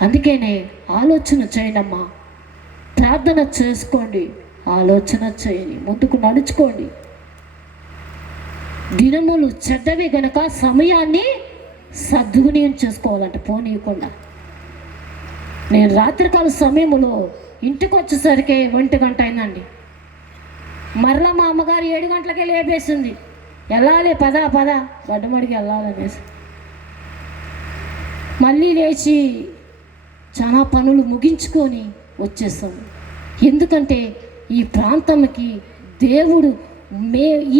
అందుకనే ఆలోచన చేయనమ్మా, ప్రార్థన చేసుకోండి, ఆలోచన చేయండి, ముందుకు నడుచుకోండి. దినములు చెడ్డవి గనక సమయాన్ని సద్వినియోగం చేసుకోవాలంట, పోనీయకుండా. నేను రాత్రికాల సమయంలో ఇంటికి వచ్చేసరికి 1 గంట అయిందండి. మరలా మా అమ్మగారు 7 గంటలకే లేపేసింది. వెళ్ళాలి, పద గడ్డమడికి వెళ్ళాలనేసి మళ్ళీ లేచి చాలా పనులు ముగించుకొని వచ్చేసాము. ఎందుకంటే ఈ ప్రాంతంకి దేవుడు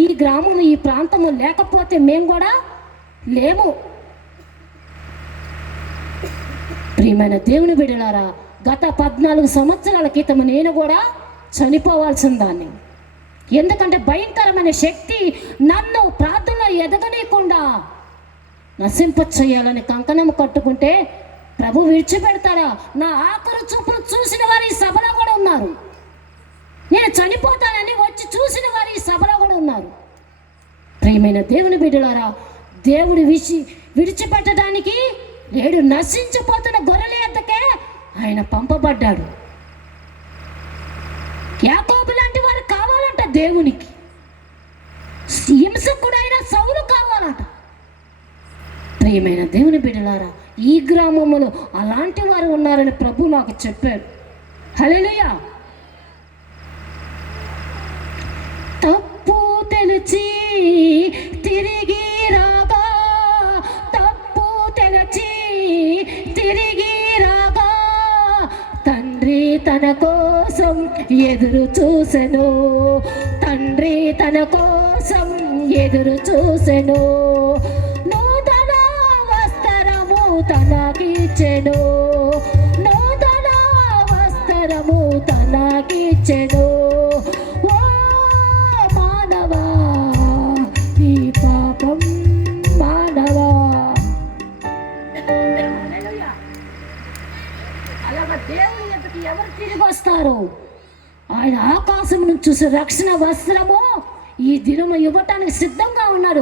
ఈ గ్రామం ఈ ప్రాంతము లేకపోతే మేము కూడా లేము. ప్రియమైన దేవుని బిడ్డలారా, గత 14 సంవత్సరాల క్రితం నేను కూడా చనిపోవాల్సిన దాన్ని. ఎందుకంటే భయంకరమైన శక్తి నన్ను ప్రార్థనలో ఎదగనీయకుండా నశింపచేయాలని కంకణం కట్టుకుంటే ప్రభు విడిచిపెడతాడా? నా ఆఖరు చూపులు చూసిన వారు ఈ సభలో కూడా ఉన్నారు. నేను చనిపోతానని వచ్చి చూసిన వారు ఈ సభలో కూడా ఉన్నారు. ప్రియమైన దేవుని బిడ్డలారా, దేవుడు విడిచిపెట్టడానికి నేడు నశించిపోతున్న గొర్రెల యొద్దకే ఆయన పంపబడ్డాడు. యాకోబు లాంటి వారు కావాలంట దేవునికి, హింసకుడైన సౌలు కావాలంట. ప్రియమైన దేవుని బిడ్డలారా, ఈ గ్రామంలో అలాంటి వారు ఉన్నారని ప్రభు నాకు చెప్పారు. హల్లెలూయా. తప్పు తెలిసి తిరిగి రాగా, తప్పు తెలిసి తిరిగి రాగా, తండ్రి తన కోసం ఎదురు చూసెను, తండ్రి తన కోసం ఎదురు చూసెను. నూతన వస్త్రము తనకిచ్చెను, నూతన వస్త్రము తనకిచ్చెను. ఓ మానవా, ఈ పాపం మానవా. అలాగ దేవుని ఎదుటి ఎవరు తిరిగి వస్తారు. ఆయన ఆకాశం నుంచి చూసి రక్షణ వస్త్రము ఈ దినము ఇవ్వటానికి సిద్ధంగా ఉన్నాడు.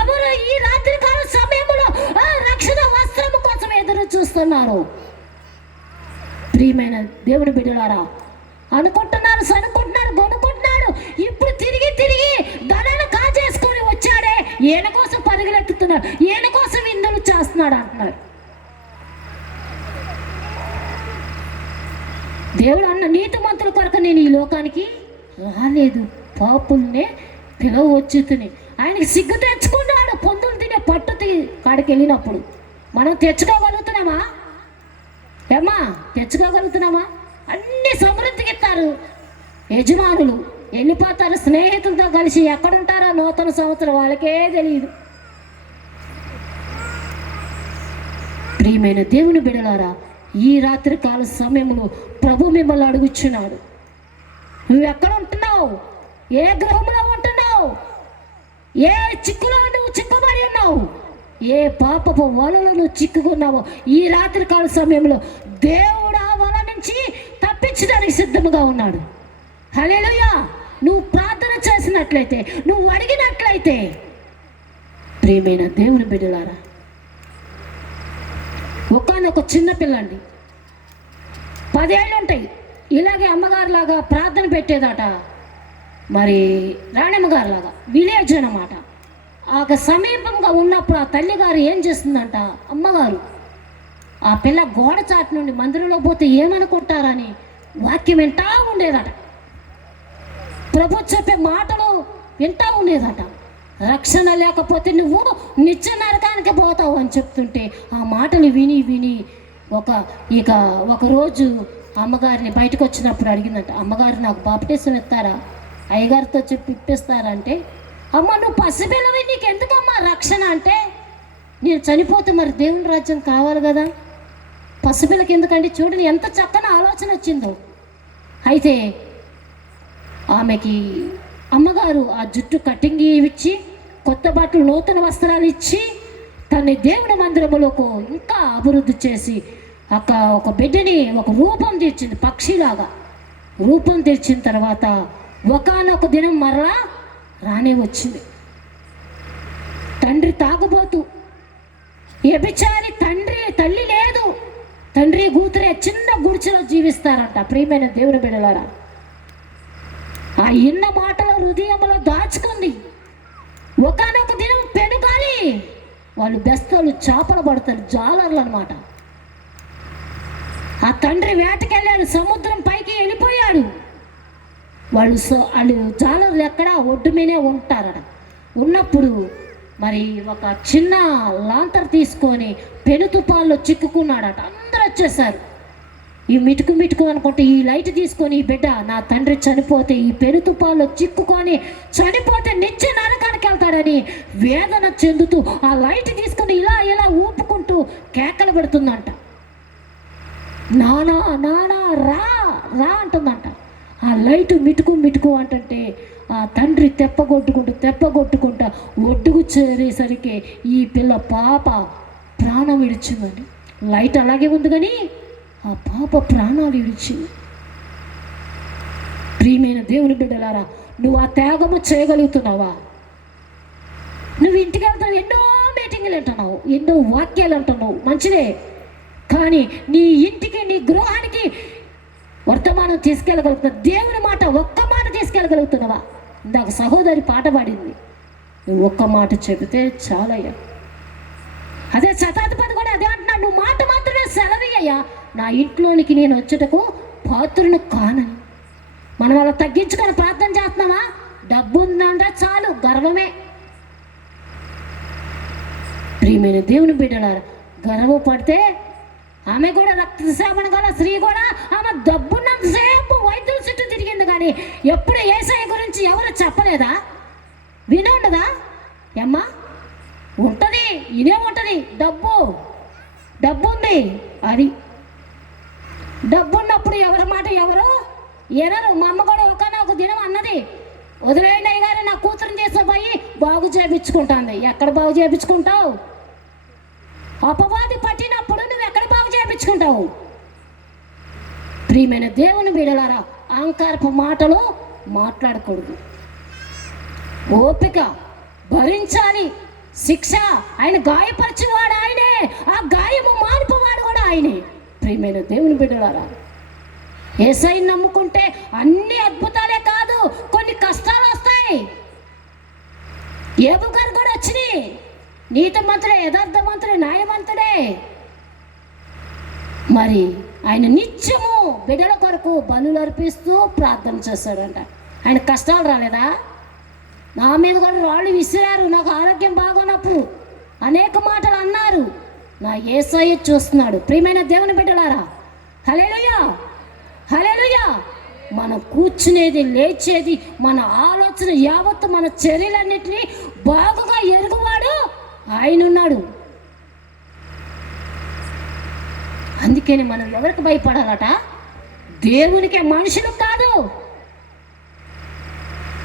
ఎవరు ఈ రాత్రి కాల సమయంలో ఆ రక్షణ వస్త్రము కోసం ఎదురు చూస్తున్నారు? ప్రియమైన దేవుని బిడ్డలారా, అనుకుంటున్నారు, కొనుక్కుంటున్నాడు. ఇప్పుడు తిరిగి ధనాన్ని కాజేసుకొని వచ్చాడే, ఈయన కోసం పరుగులెత్తుతున్నాడు, ఈయన కోసం ఇందులు చేస్తున్నాడు అంటున్నారు. దేవుడు అన్న నీతిమంతుల కొరకు నేను ఈ లోకానికి రాలేదు, పాపుల్నే పిలవచ్చు తిని. ఆయనకి సిగ్గు తెచ్చుకున్నాడు పొందులు తినే పట్టు కాడికి వెళ్ళినప్పుడు. మనం తెచ్చుకోగలుగుతున్నామా? ఏమ్మా, తెచ్చుకోగలుగుతున్నామా? అన్ని సమృద్ధికి ఇస్తారు యజమానులు, వెళ్ళిపోతారు స్నేహితులతో కలిసి. ఎక్కడుంటారో నూతన సంవత్సరం వాళ్ళకే తెలియదు. ప్రియమైన దేవుని బిడలారా, ఈ రాత్రి కాల సమయంలో ప్రభు మిమ్మల్ని అడుగుచున్నాడు, నువ్వు ఎక్కడ ఉంటున్నావు? ఏ గృహంలో ఉంటున్నావు? ఏ చిక్కులో నువ్వు చిక్కుబడి ఉన్నావు? ఏ పాపపు వలలో నువ్వు చిక్కుకున్నావో ఈ రాత్రి కాల సమయంలో దేవుడు ఆ వల నుంచి తప్పించడానికి సిద్ధంగా ఉన్నాడు. హల్లెలూయా! నువ్వు ప్రార్థన చేసినట్లయితే, నువ్వు అడిగినట్లయితే. ప్రియమైన దేవుని బిడ్డలారా, ఒకనొక చిన్న పిల్లండి, 10 ఏళ్ళు ఉంటాయి, ఇలాగే అమ్మగారులాగా ప్రార్థన పెట్టేదట. మరి రాణమ్మగారులాగా విలేజ్ అన్నమాట. ఆ సమీపంగా ఉన్నప్పుడు ఆ తల్లిగారు ఏం చేస్తుందంట, అమ్మగారు ఆ పిల్ల గోడ చాటు నుండి మందిరంలో పోతే ఏమనుకుంటారని వాక్యం వింటా ఉండేదట. ప్రభు చెప్పే మాటలు వింటా ఉండేదట. రక్షణ లేకపోతే నువ్వు నిత్య నరకానికి పోతావు అని చెప్తుంటే ఆ మాటలు విని ఒక రోజు అమ్మగారిని బయటకు వచ్చినప్పుడు అడిగిందంట, అమ్మగారు నాకు బాప్టిజం ఇస్తారా, అయ్యగారితో చెప్పి ఇప్పిస్తారంటే, అమ్మ నువ్వు పసిపిల్లవి, నీకు ఎందుకమ్మా రక్షణ అంటే, నేను చనిపోతే మరి దేవుని రాజ్యం కావాలి కదా, పసిపిల్లకి ఎందుకంటే. చూడండి ఎంత చక్కని ఆలోచన వచ్చిందో. అయితే ఆమెకి అమ్మగారు ఆ జుట్టు కటింగ్ ఇచ్చి, కొత్త బట్టలు, నూతన వస్త్రాలు ఇచ్చి, తన దేవుని మందిరములకు ఇంకా అభివృద్ధి చేసి ఒక బిడ్డని ఒక రూపం తెచ్చింది, పక్షిలాగా రూపం తెచ్చిన తర్వాత ఒకానొక దినం మరలా రానే వచ్చింది. తండ్రి తాగుబోతు, వ్యభిచారి, తల్లి లేదు, తండ్రి కూతురే చిన్న గుడిచెలో జీవిస్తారంట. ప్రియమైన దేవుని బిడ్డలారా, ఆ ఇన్న మాటలో హృదయంలో దాచుకుంది. ఒకానొక దినం పెనుగాలి, వాళ్ళు బెస్తలు చేపలు పడతారు, జాలర్లు అనమాట. ఆ తండ్రి వేటకెళ్ళాడు, సముద్రం పైకి వెళ్ళిపోయాడు. వాళ్ళు జాలర్లు ఎక్కడ ఒడ్డు మీదే ఉంటారట. ఉన్నప్పుడు మరి ఒక చిన్న లాంతర్ తీసుకొని పెను తుపాల్లో చిక్కుకున్నాడట. అందరూ వచ్చేసారు. ఈ మిటుకు అనుకుంటే ఈ లైట్ తీసుకొని, ఈ బిడ్డ నా తండ్రి చనిపోతే, ఈ పెను తుపాల్లో చిక్కుకొని చనిపోతే నిత్య నరకానికి వెళ్తాడని వేదన చెందుతూ ఆ లైట్ తీసుకొని ఇలా ఊపుకుంటూ కేకలు పెడుతుందంట. నానా నానా రా రా అంటుందంట. ఆ లైటు మిటుకు అంటుంటే ఆ తండ్రి తెప్పగొట్టుకుంటా ఒడ్డుకు చేరేసరికి ఈ పిల్ల పాప ప్రాణం విడిచిందండి. లైట్ అలాగే ఉంది కానీ ఆ పాప ప్రాణాలు విడిచింది. ప్రియమైన దేవుని బిడ్డలారా, నువ్వు ఆ త్యాగము చేయగలుగుతున్నావా? నువ్వు ఇంటికి వెళ్తావు, ఎన్నో మీటింగ్లు అంటున్నావు, ఎన్నో వాక్యాలు అంటున్నావు, మంచిదే. కానీ నీ ఇంటికి, నీ గృహానికి వర్తమానం తీసుకెళ్ళగలుగుతున్నావు? దేవుని మాట, ఒక్క మాట తీసుకెళ్ళగలుగుతున్నావా? ఇందాక సహోదరి పాట పాడింది, నువ్వు ఒక్క మాట చెబితే చాలయ్యా. అదే శతాధిపతి కూడా అదే అంటున్నాడు, నువ్వు మాట మాత్రమే సెలవయ్యా, నా ఇంట్లోనికి నేను వచ్చేటకు పాత్రను కానని. మనం అలా తగ్గించుకొని ప్రార్థన చేస్తున్నావా? డబ్బు ఉందంటే చాలు, గర్వమే. ప్రియమైన దేవుని బిడ్డలారా, గర్వపడితే ఆమె కూడా రక్తస్రావణ గల స్త్రీ కూడా ఆమె డబ్బున్నంతసేపు వైద్యుల చుట్టూ తిరిగింది, కానీ ఎప్పుడు యేసయ్య గురించి ఎవరు చెప్పలేదా? వినే ఉండదా? ఏమ్మా ఉంటుంది, ఇదే ఉంటుంది. డబ్బు ఉంది, అది డబ్బు ఉన్నప్పుడు ఎవరి మాట ఎవరు ఎనరు. మా అమ్మ కూడా ఒక దినం అన్నది, వదిలేయండి అయ్యగారు, నా కూతురుని తీసుకుపోయి బాగు చేయించుకుంటాంది. ఎక్కడ బాగు చేయించుకుంటావు? అపవాది పట్టినప్పుడు నువ్వు ఎక్కడ బాగు చేయించుకుంటావు? ప్రియమైన దేవుని బిడ్డలారా, అహంకారపు మాటలు మాట్లాడకూడదు. ఓపిక భరించాలి. శిక్ష, ఆయన గాయపరిచేవాడు ఆయనే, ఆ గాయము మానుపవాడు కూడా ఆయనే. ప్రియమైన దేవుని బిడ్డలారా, యేసయ్యను నమ్ముకుంటే అన్ని అద్భుతాలే కాదు, కొన్ని కష్టాలు వస్తాయి. యోబు గారు కూడా వచ్చినాయి. నీతిమంతుడే, యథార్థవంతుడే, న్యాయవంతుడే. మరి ఆయన నిత్యము బిడ్డల కొరకు బలులు అర్పిస్తూ ప్రార్థన చేస్తాడంట. ఆయన కష్టాలు రాలేదా? నా మీద కూడా రాళ్ళు విసిరారు, నాకు ఆరోగ్యం బాగున్నప్పుడు అనేక మాటలు అన్నారు. నా యేసయ్య చూస్తున్నాడు. ప్రియమైన దేవుని బిడ్డలారా, హల్లెలూయా, హల్లెలూయా. మనం కూర్చునేది, లేచేది, మన ఆలోచన యావత్తు, మన చర్యలన్నిటినీ బాగుగా ఎరుగువాడు ఆయన ఉన్నాడు. అందుకని మనం ఎవరికి భయపడాలట? దేవునికే, మనుషులకు కాదు.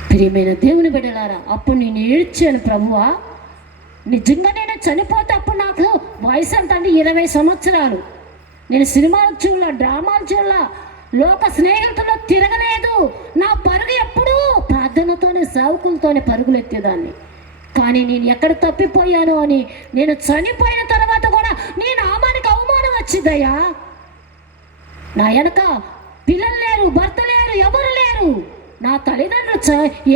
ప్రియమైన దేవుని బిడ్డలారా, అప్పుడు నేను ఏడ్చాను, ప్రభువా నిజంగా నేను చనిపోతే అప్పుడు నాకు వయసు ఎంత అంటే 20 సంవత్సరాలు. నేను సినిమాలు చూడలా, డ్రామాలు చూడలా, లోక స్నేహితుల్లో తిరగలేదు. నా పరుగు ఎప్పుడూ ప్రార్థనతోనే, సేవకులతోనే పరుగులు ఎత్తేదాన్ని. కానీ నేను ఎక్కడ తప్పిపోయాను అని, నేను చనిపోయిన తర్వాత కూడా నేను ఆమానికి అవమానం వచ్చిందయ్యా. నా వెనక పిల్లలు లేరు, భర్త లేరు, ఎవరు లేరు. నా తల్లిదండ్రులు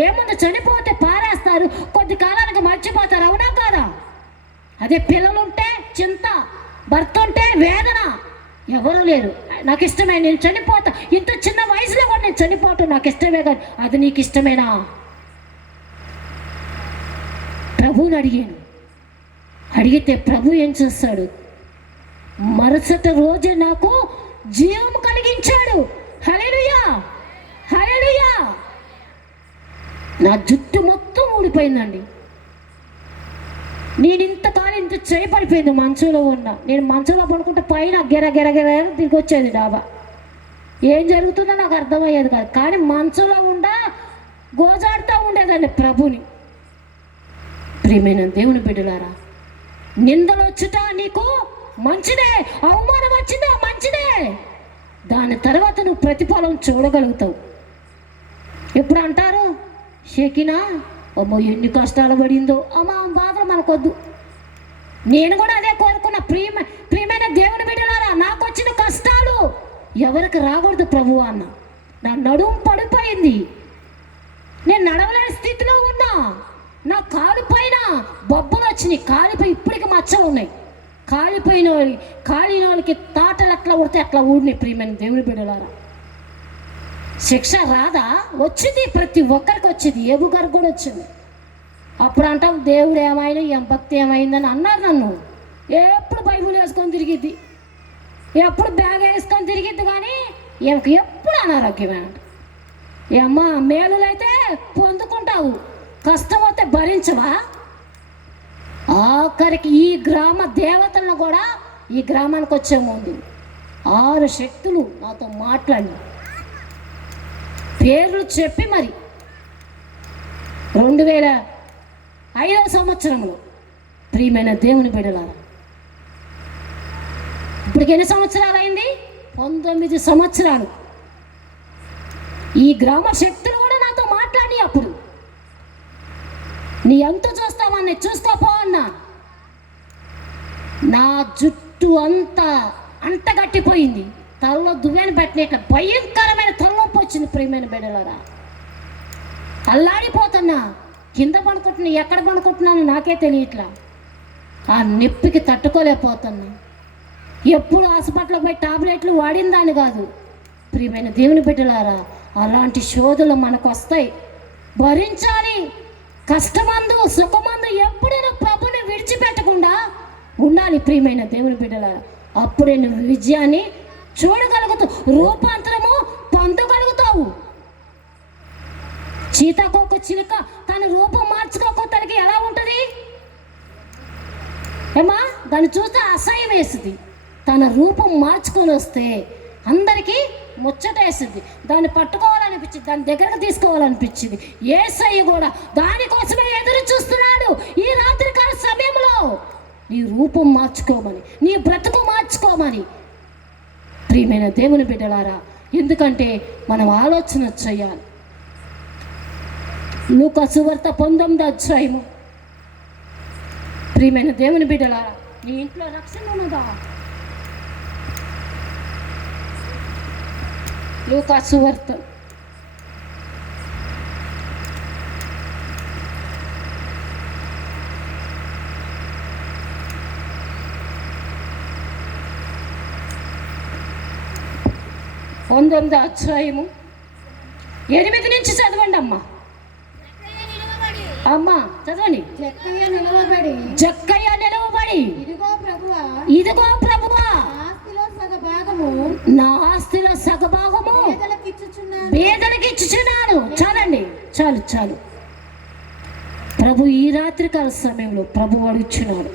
ఏముంది, చనిపోతే పారేస్తారు, కొద్ది కాలానికి మర్చిపోతారు, అవునా కాదా? అదే పిల్లలుంటే చింత, భర్త ఉంటే వేదన. ఎవరు లేరు. నాకు ఇష్టమే, నేను చనిపోతా. ఇంత చిన్న వయసులో కూడా నేను చనిపోవటం నాకు ఇష్టమే, కానీ అది నీకు ఇష్టమేనా? ప్రభువుని అడిగాను. అడిగితే ప్రభు ఏం చేస్తాడు? మరుసటి రోజే నాకు జీవం కలిగించాడు. హల్లెలూయా, హల్లెలూయా. నా జుట్టు మొత్తం ఊడిపోయిందండి. నేను ఇంతకాలం ఇంత చేయబడిపోయింది మంచంలో ఉన్నా. నేను మంచంలో పడుకుంటే పైన గిరగిరగిర తిరిగి వచ్చేది డాబా. ఏం జరుగుతుందో నాకు అర్థమయ్యేది కాదు. కానీ మంచంలో ఉండా గోజాడుతూ ఉండేదాన్ని ప్రభుని. ప్రియమైన దేవుని బిడ్డలారా, నిందలు వచ్చుట నీకు మంచిదే, అవమానం వచ్చిందా మంచిదే. దాని తర్వాత నువ్వు ప్రతిఫలం చూడగలుగుతావు. ఎప్పుడు అంటారు, షెకినా అమ్మో ఎన్ని కష్టాలు పడిందో, అమ్మా బాధలు మనకొద్దు. నేను కూడా అదే కోరుకున్నా. ప్రియమైన దేవుని బిడ్డలారా, నాకు వచ్చిన కష్టాలు ఎవరికి రాకూడదు ప్రభువా అన్న. నా నడుము పడిపోయింది, నేను నడవలేని స్థితిలో ఉన్నా. నా కాలు పైన బొబ్బలు వచ్చినాయి, కాలిపై ఇప్పటికి మచ్చ ఉన్నాయి. కాలిన వాళ్ళకి తాటలు ఎట్లా ఉడితే అట్లా ఊడినాయి. ప్రియమైన దేవుని బిడ్డలారా, శిక్ష రాదా? వచ్చింది, ప్రతి ఒక్కరికి వచ్చింది. యోబు గారికి కూడా వచ్చింది. అప్పుడు అంటాం దేవుడు ఏమైనా, ఏం భక్తి ఏమైందని అన్నారు నన్ను. ఎప్పుడు బైబుల్ వేసుకొని తిరిగిద్ది, ఎప్పుడు బ్యాగ్ వేసుకొని తిరిగిద్ది, కానీ ఈమెకు ఎప్పుడు అనారోగ్యమే అంట. ఏమ్మా మేలులైతే పొందుకుంటావు, కష్టం వస్తే భరించవా? ఆఖరికి ఈ గ్రామ దేవతలను కూడా, ఈ గ్రామానికి వచ్చే ముందు 6 శక్తులు నాతో మాట్లాడి పేర్లు చెప్పి, మరి 2005వ సంవత్సరంలో ప్రియమైన దేవుని బిడ్డలారా, ఇప్పటికి ఎన్ని సంవత్సరాలు అయింది? 19 సంవత్సరాలు. ఈ గ్రామ శక్తులు కూడా నాతో మాట్లాడి, అప్పుడు నీ ఎంత చూస్తావని చూసుకోపో అన్నా. నా జుట్టు అంత గట్టిపోయింది, తలలో దువ్వాన్ని పెట్టినట్ల భయంకరమైన తలనొప్పి వచ్చింది. ప్రియమైన బిడ్డలారా, అల్లాడిపోతున్నా. కింద పడుకుంటున్నా, ఎక్కడ పడుకుంటున్నాను నాకే తెలియట్లా. ఆ నొప్పికి తట్టుకోలేకపోతున్నా. ఎప్పుడు హాస్పిటల్కి పోయి టాబ్లెట్లు వాడిన దాన్ని కాదు. ప్రియమైన దేవుని బిడ్డలారా, అలాంటి శోధనలు మనకు వస్తాయి, భరించాలి. కష్టమందు సుఖమందు ఎప్పుడైనా ప్రభుని విడిచిపెట్టకుండా ఉండాలి. ప్రియమైన దేవుని బిడ్డలారా, అప్పుడే నువ్వు విజయాన్ని చూడగలుగుతావు, రూపాంతరము పొందగలుగుతావు. చీతాకోక చిలుక తన రూపం మార్చుకోకపోతే ఎలా ఉంటుంది ఏమా? దాన్ని చూస్తే అసహ్యం వేస్తుంది. తన రూపం మార్చుకొని వస్తే అందరికీ ముచ్చట వేస్తుంది, దాన్ని పట్టుకోవాలనిపించింది, దాని దగ్గరకు తీసుకోవాలనిపించింది. యేసయ్య కూడా దానికోసమే ఎదురు చూస్తున్నాడు. ఈ రాత్రికాల సమయంలో నీ రూపం మార్చుకోమని, నీ బ్రతుకు మార్చుకోమని. ప్రియమైన దేవుని బిడ్డలారా, ఎందుకంటే మనం ఆలోచన చేయాలి. లూకా సువార్త 19వ అధ్యాయము. ప్రియమైన దేవుని బిడ్డలారా, నీ ఇంట్లో రక్షణ ఉన్నదా? లూకా సువార్త 19వ అధ్యాయము 8 నుంచి చదవండి అమ్మా. అమ్మా చదవండి. జక్కయ్య నిలవబడి, ఇదిగో ప్రభువా, ఆస్తిలో సగభాగము నా ఆస్తిలో సగభాగము పేదలకు ఇచ్చుచున్నాను. చాలండి, చాలు చాలు. ప్రభు ఈ రాత్రికాల సమయంలో ప్రభు అడుగుచున్నాడు,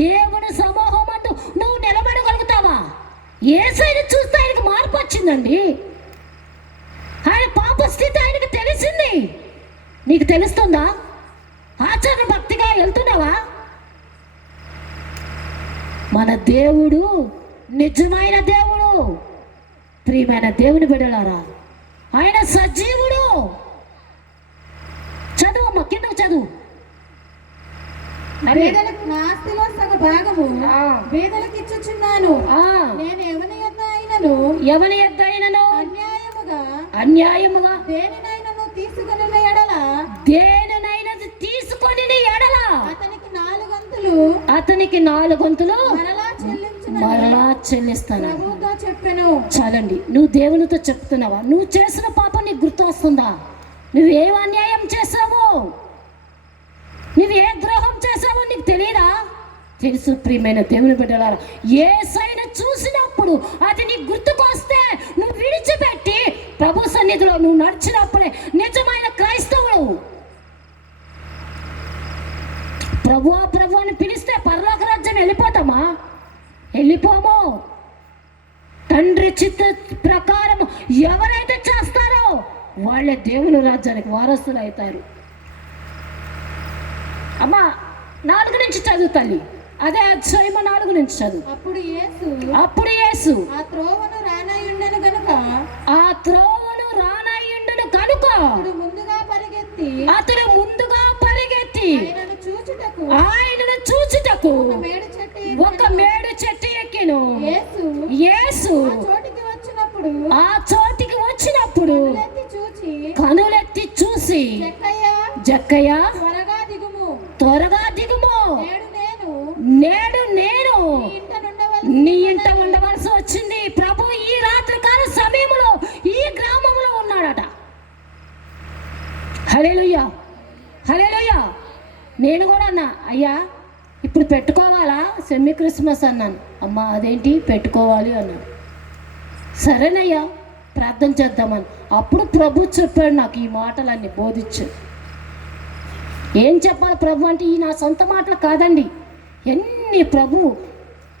దేవుని సమూహమందు నువ్వు నిలబడగలుగుతావా? యేసయ్యను చూస్తే ఆయనకు మార్పు వచ్చిందండి. ఆయన పాప స్థితి ఆయనకు తెలిసింది. నీకు తెలుస్తుందా? ఆచరణ భక్తిగా వెళ్తున్నావా? మన దేవుడు నిజమైన దేవుడు. ప్రియమైన దేవుని బిడ్డలారా, ఆయన సజీవుడు. చదువు కిందకు చదువు. పేదలకు నా ఆస్తిలో సగభాగము పేదలకు ఇచ్చుచున్నాను. నేను ఎవని యొద్ద అయినను అన్యాయముగా దేనినైనను తీసుకొని ఎడల అతనికి 4 వంతులు మరలా చెల్లిస్తాను. ప్రభువుతో చెప్పెను. చాలండి. నువ్వు దేవునితో చెప్తున్నావా? నువ్వు చేసిన పాపం నీకు గుర్తు వస్తుందా? నువ్వేం అన్యాయం చేసావో, నువ్వు ఏ ద్రోహం చేసావో నీకు తెలియదా? తెలుసు. ప్రియమైన దేవుని బిడ్డలారా, యేసయ్యను చూసినప్పుడు అది నీకు గుర్తుకొస్తే నువ్వు విడిచిపెట్టి ప్రభు సన్నిధిలో నువ్వు నడిచినప్పుడే నిజమైన క్రైస్తవుడు. ప్రభు అని పిలిస్తే పరలోక రాజ్యం వెళ్ళిపోతామా? వెళ్ళిపోము. తండ్రి చిత్త ప్రకారం ఎవరైతే చేస్తారో వాళ్ళే దేవుని రాజ్యానికి వారసులు అవుతారు. అమ్మా 4 నుంచి చదువు తల్లి. అదే అధ్యాయం 4 నుంచి చదువు. అప్పుడు యేసు ఆ త్రోవను రానాయుండెను గనుక అతడు ముందుగా పరిగెత్తి ఆయనను చూచుటకు ఒక మేడు చెట్టు ఎక్కెను. యేసు ఆ చోటికి వచ్చినప్పుడు కనులెత్తి చూసి, జక్కయ్య త్వరగా దిగుము, నేడు నేను నీ ఇంట ఉండవలసి వచ్చింది. ప్రభు ఈ రాత్రికాల సమయంలో ఈ గ్రామంలో ఉన్నాడట. హల్లెలూయా, హల్లెలూయా. నేను కూడా అన్నా, అయ్యా ఇప్పుడు పెట్టుకోవాలా? సెమీ క్రిస్మస్ అన్నాను. అమ్మా అదేంటి పెట్టుకోవాలి అన్నాను. సరేనయ్యా ప్రార్థన చేద్దామని. అప్పుడు ప్రభు చెప్పాడు నాకు ఈ మాటలన్నీ బోధించాడు. ఏం చెప్పాలి ప్రభు అంటే ఈ నా సొంత మాటలు కాదండి, ఎన్ని ప్రభు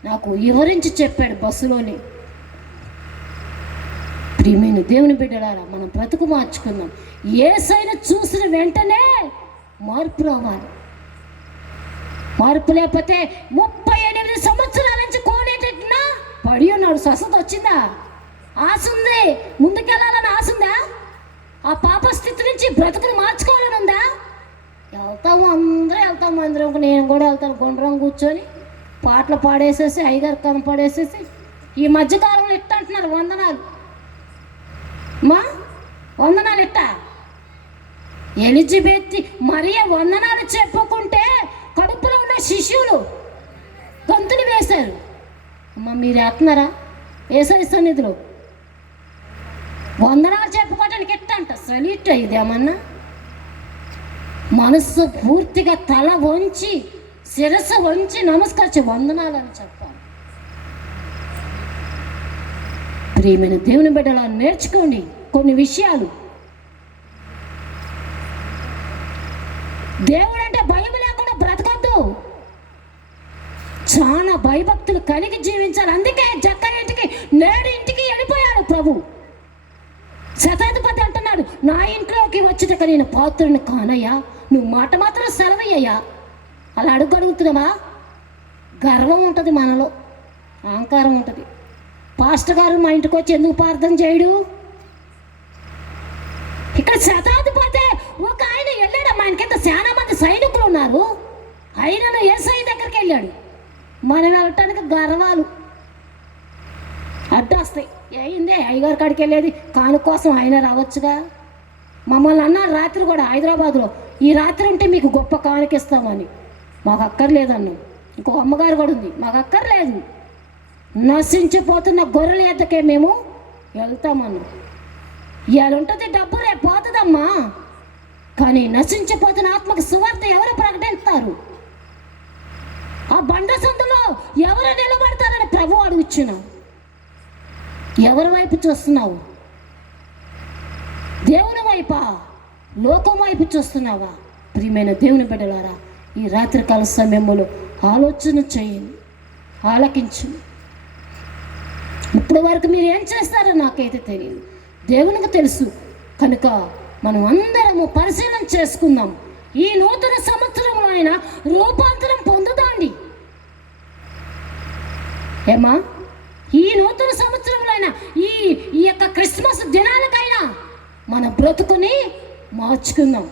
నాకు వివరించి చెప్పాడు బస్సులోని. ప్రియమైన దేవుని బిడ్డలారా, మనం బ్రతుకు మార్చుకుందాం. యేసయ్యను చూసిన వెంటనే మార్పు రావాలి. మార్పు లేకపోతే 38 సంవత్సరాల నుంచి కోనేటట్టునా పడి ఉన్నాడు. స్వస్థత వచ్చిందా? ఆశ ఉంది, ముందుకెళ్ళాలని ఆశ ఉందా? ఆ పాప స్థితి నుంచి బ్రతుకుని మార్చుకోవాలని ఉందా? అందరం నేను కూడా వెళ్తాను. గుండ్రం కూర్చొని పాటలు పాడేసేసి అయ్యగారు కనపడేసేసి ఈ మధ్యకాలంలో ఇట్ట అంటున్నారు వందనాలు. వందనాలు ఇట్ట ఎలిజబెత్ మరియ వందనాలు చెప్పుకుంటే కడుపులో ఉన్న శిశువులు గొంతులు వేశారు. అమ్మ మీరు వేస్తున్నారా? యేసయ్య సన్నిధిలో వందనాలు చెప్పుకోవటానికి ఎట్ట అంట సలీట్ ఇదేమన్నా? మనస్సు పూర్తిగా తల వంచి శిరస్సు వంచి నమస్కరించి వందనాలని చెప్పాలి. ప్రియమైన దేవుని బిడ్డలా నేర్చుకోండి కొన్ని విషయాలు. దేవుడు అంటే భయం లేకుండా బ్రతకద్దు, చాలా భయభక్తులు కలిగి జీవించాలి. అందుకే జక్కయ్య ఇంటికి నేడు ఇంటికి వెళ్ళిపోయాడు ప్రభు. శతాధిపతి అంటున్నాడు, నా ఇంట్లోకి వచ్చేటక నేను పాత్రుని కానయ్యా, నువ్వు మాట మాత్రం సెలవయ్యా. అలా అడుగుతున్నావా? గర్వం ఉంటుంది మనలో, అహంకారం ఉంటుంది. పాస్టర్ గారు మా ఇంటికి వచ్చి ఎందుకు ప్రార్థన చేయడు? ఇక్కడ శతాధిపతి ఒక ఆయన వెళ్ళాడు, ఆయన కింద చాలా మంది సైనికులు ఉన్నారు, ఆయనను యేసయ్య దగ్గరికి వెళ్ళాడు. మనం వెళ్ళటానికి గర్వాలు అడ్డొస్తాయి. అయిందే అయ్యగారి కాడికి వెళ్ళేది కాను కోసం, ఆయన రావచ్చుగా. మమ్మల్ని అన్నారు రాత్రి కూడా హైదరాబాద్లో, ఈ రాత్రి ఉంటే మీకు గొప్ప కానుకిస్తామని. మాకు అక్కర్లేదన్నాం. ఇంకో అమ్మగారు కూడా ఉంది, మాకు అక్కర్లేదు, నశించిపోతున్న గొర్రెల ఎద్దకే మేము వెళ్తామన్నాం. ఇవాళ ఉంటుంది డబ్బు, రేపు పోతుందమ్మా, కానీ నశించిపోతున్న ఆత్మకు సువార్త ఎవరు ప్రకటిస్తారు? ఆ బండ సందులో ఎవరు నిలబడతారని ప్రభు అడుగుచున్నా. ఎవరి వైపు చూస్తున్నావు? దేవుని వైపా, లోకం వైపు చూస్తున్నావా? ప్రియమైన దేవుని బిడ్డలారా, ఈ రాత్రికాల సమయంలో ఆలోచన చేయండి, ఆలకించు. ఇప్పటి వరకు మీరు ఏం చేస్తారో నాకైతే తెలియదు, దేవునికి తెలుసు. కనుక మనం అందరము పరిశీలన చేసుకుందాం. ఈ నూతన సంవత్సరంలో అయినా రూపాంతరం పొందుదాండి. ఏమా, ఈ నూతన సంవత్సరంలో అయినా ఈ యొక్క క్రిస్మస్ దినాలకైనా మన బ్రతుకుని మార్చుకుందాం.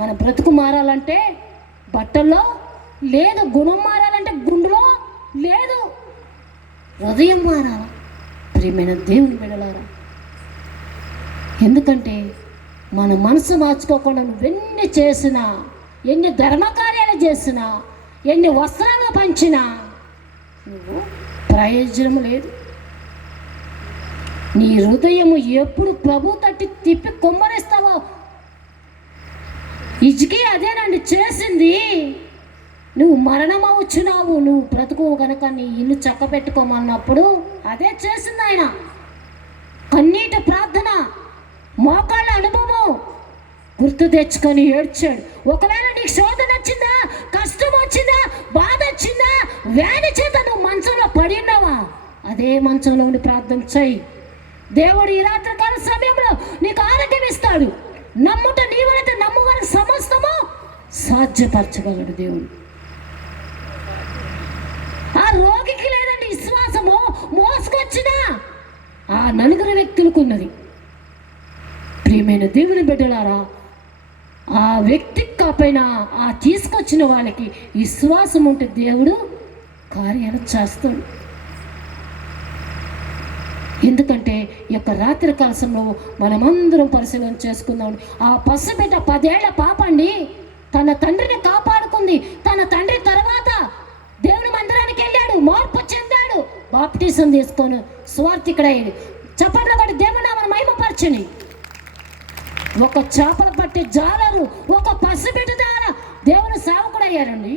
మన బ్రతుకు మారాలంటే బట్టల్లో లేదు, గుణం మారాలంటే గుండెలో లేదు, హృదయం మారాల. ప్రియమైన దేవుని బిడ్డలారా, ఎందుకంటే మన మనసు మార్చుకోకుండా నువ్వెన్ని చేసినా, ఎన్ని ధర్మకార్యాలు చేసినా, ఎన్ని వస్త్రాలు పంచినా నువ్వు ప్రయోజనం లేదు. నీ హృదయము ఎప్పుడు ప్రభు తట్టి తిప్పి కొమ్మరిస్తావో. ఇజికి అదేనండి చేసింది. నువ్వు మరణం అవుచున్నావు, నువ్వు బ్రతుకు కనుక నీ ఇల్లు చక్క పెట్టుకోమన్నప్పుడు అదే చేసింది ఆయన. కన్నీటి ప్రార్థన, మోకాళ్ళ అనుభవం గుర్తు తెచ్చుకొని ఏడ్చాడు. ఒకవేళ నీకు శోధన వచ్చిందా, కష్టం వచ్చిందా, బాధ వచ్చిందా, వ్యాధి చేత నువ్వు మంచంలో పడి ఉన్నావా, అదే మంచంలో ఉండి ప్రార్థన చేయి. దేవుడు ఈ రాత్రికాల సమయంలో నీకు ఆరోగ్యం ఇస్తాడు. నమ్ముట నీవైతే నమ్మువారికి సమస్తము సాధ్యపరచగలడు దేవుడు. ఆ రోగికి లేదండి విశ్వాసము, మోసుకొచ్చిన ఆ నలుగురు వ్యక్తులకు ఉన్నది. ప్రియమైన దేవుని బిడ్డలారా, ఆ వ్యక్తికి కాపైనా ఆ తీసుకొచ్చిన వాళ్ళకి విశ్వాసం ఉంటే దేవుడు కార్యాలు చేస్తాడు. ఎందుకంటే ఈ యొక్క రాత్రి కాలంలో మనమందరం పరిశీలన చేసుకుందాం. ఆ పసిబిడ్డ 10 ఏళ్ల పాప అండి, తన తండ్రిని కాపాడుకుంది. తన తండ్రి తర్వాత దేవుని మందిరానికి వెళ్ళాడు, మార్పు చెందాడు, బాప్టిజం తీసుకొని స్వార్థికుడయ్యాడు. చప్పట్ల పడి దేవుని నామమును మహిమపరచని. ఒక చేపలు పట్టే జాలరు, ఒక పసిబిడ్డ ద్వారా దేవుని సేవకుడయ్యారండి.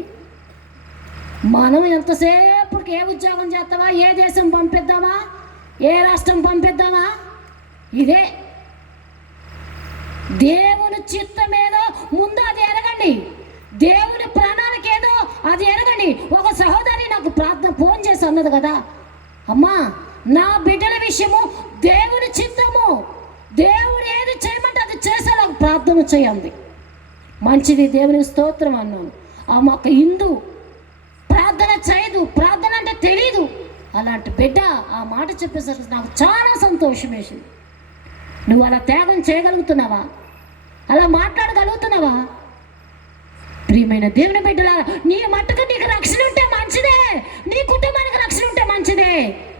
మనం ఎంతసేపటికి ఏ ఉద్యోగం చేస్తావా, ఏ దేశం పంపిద్దామా, ఏ రాష్ట్రం పంపిద్దామా, ఇదే. దేవుని చిత్తం ఏదో ముందు అది ఎరగండి, దేవుని ప్రణాళిక ఏదో అది ఎరగండి. ఒక సహోదరి నాకు ఫోన్ చేసి అన్నది కదా, అమ్మా నా బిడ్డల విషయము దేవుని చిత్తము, దేవుడు ఏది చేయమంటే అది చేసేలాగా ప్రార్థన చేయండి. మంచిది, దేవుని స్తోత్రం అన్నాను. ఆ మాకు హిందూ ప్రార్థన చేయదు, ప్రార్థన అంటే తెలీదు. అలాంటి బిడ్డ ఆ మాట చెప్పేసరికి నాకు చాలా సంతోషం వేసింది. నువ్వు అలా త్యాగం చేయగలుగుతున్నావా, అలా మాట్లాడగలుగుతున్నావా? ప్రియమైన దేవుని బిడ్డలా, నీ మట్టుకు నీకు రక్షణ ఉంటే మంచిదే, నీ కుటుంబానికి రక్షణ ఉంటే మంచిదే.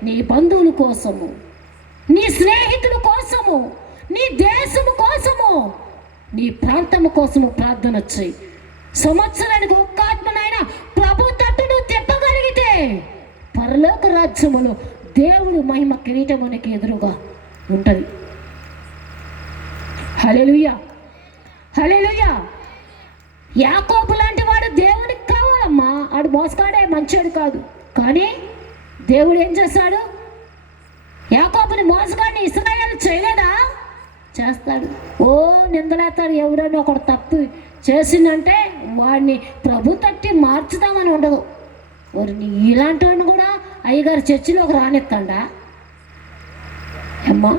నీ బంధువుల కోసము, నీ స్నేహితుల కోసము, నీ దేశము కోసము, నీ ప్రాంతము కోసము ప్రార్థన చేయి. సంవత్సరానికి ఒక్క ఆత్మనైనా ప్రభు తట్టు నువ్వు తిప్పగలిగితే పరలోక రాజ్యములో దేవుడు మహిమ కిరీటమునికి ఎదురుగా ఉంటుంది. హల్లెలూయా, హల్లెలూయా. యాకోబు లాంటి వాడు దేవునికి కావాలమ్మా. ఆడు మోసగాడే, మంచోడు కాదు. కానీ దేవుడు ఏం చేశాడు? యాకోబుని మోసగాడిని ఇశ్రాయేలు చేయలేదా? చేస్తాడు. ఓ నిందలేస్తాడు. ఎవరైనా ఒకడు తప్పు చేసిందంటే వాడిని ప్రభు తట్టి మార్చుదామని ఉండదు. వారిని ఇలాంటి వాడిని కూడా అయ్యగారు చర్చిలోకి రానిస్తాడా అమ్మా?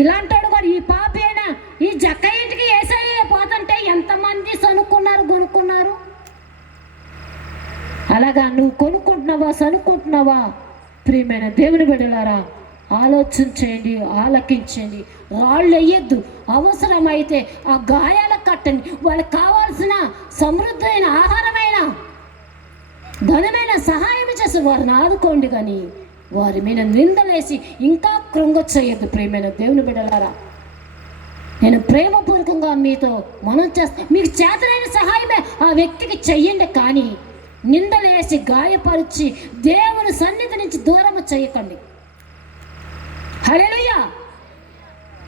ఇలాంటి వాడు కూడా, ఈ పాపి అయినా ఈ జక్క ఇంటికి ఏసయ్య పోతుంటే ఎంతమంది సనుక్కున్నారు, కొనుక్కున్నారు. అలాగా నువ్వు కొనుక్కుంటున్నావా, సనుక్కుంటున్నావా? ప్రియమైన దేవుని బిడ్డలారా, ఆలోచన చేయండి, ఆలకించండి. రాళ్ళు వేయద్దు, అవసరమైతే ఆ గాయాలకు కట్టండి. వాళ్ళకి కావాల్సిన సమృద్ధమైన ఆహారమైన ఘనమైన సహాయం చేసి వారిని ఆదుకోండి, కానీ వారి మీద నిందలేసి ఇంకా కృంగొచ్చేయద్దు. ప్రియమైన దేవుని బిడ్డలారా, నేను ప్రేమపూర్వకంగా మీతో మనం చేస్తా, మీకు చేతనైన సహాయమే ఆ వ్యక్తికి చెయ్యండి, కానీ నిందలేసి గాయపరిచి దేవుని సన్నిధి నుంచి దూరం చేయకండి. హల్లెలూయా.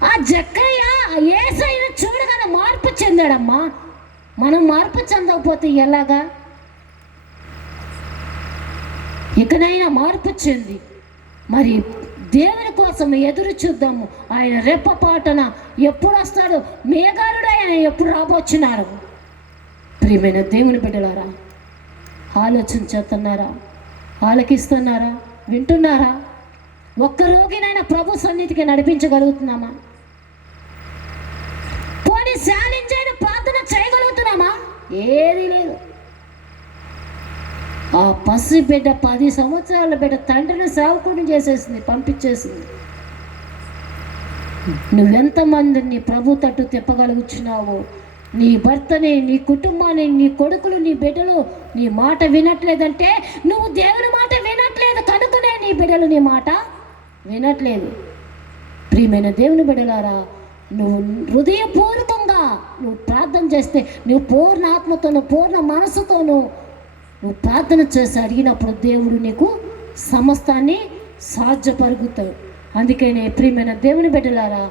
ఆ జక్కయ్య యేసయ్యను చూడగానే మార్పు చెందాడమ్మా. మనం మార్పు చెందకపోతే ఎలాగా? ఇకనైనా మార్పు చెంది మరి దేవుని కోసం ఎదురు చూద్దాము. ఆయన రెప్పపాటన ఎప్పుడు వస్తాడు? మేఘారుడు ఆయన ఎప్పుడు రాబోచున్నారు? ప్రియమైన దేవుని బిడ్డలారా, ఆలోచన చేస్తున్నారా? ఆలకిస్తున్నారా? వింటున్నారా? ఒక్క రోగినైనా ప్రభు సన్నిధికి నడిపించగలుగుతున్నామా? పోనీ ఛాలెంజ్ అయిన ప్రార్థన చేయగలుగుతున్నామా? ఏది లేదు. ఆ పసి బిడ్డ 10 సంవత్సరాల బిడ్డ తండ్రిని సేవకుడిని చేసేసింది, పంపించేసింది. నువ్వెంతమందిని ప్రభు తట్టు తిప్పగలుగుతున్నావో, నీ భర్తని, నీ కుటుంబాన్ని, నీ కొడుకులు, నీ బిడ్డలు నీ మాట వినట్లేదంటే నువ్వు దేవుని మాట వినట్లేదు కనుకనే నీ బిడ్డలు నీ మాట వినట్లేదు. ప్రియమైన దేవుని బిడ్డలారా, నువ్వు హృదయపూర్వకంగా నువ్వు ప్రార్థన చేస్తే, నువ్వు పూర్ణ ఆత్మతోనూ పూర్ణ మనసుతోనూ నువ్వు ప్రార్థన చేసి అడిగినప్పుడు దేవుడు నీకు సమస్తాన్ని సాధ్యపరుగుతాడు. అందుకనే ప్రియమైన దేవుని బిడ్డలారా,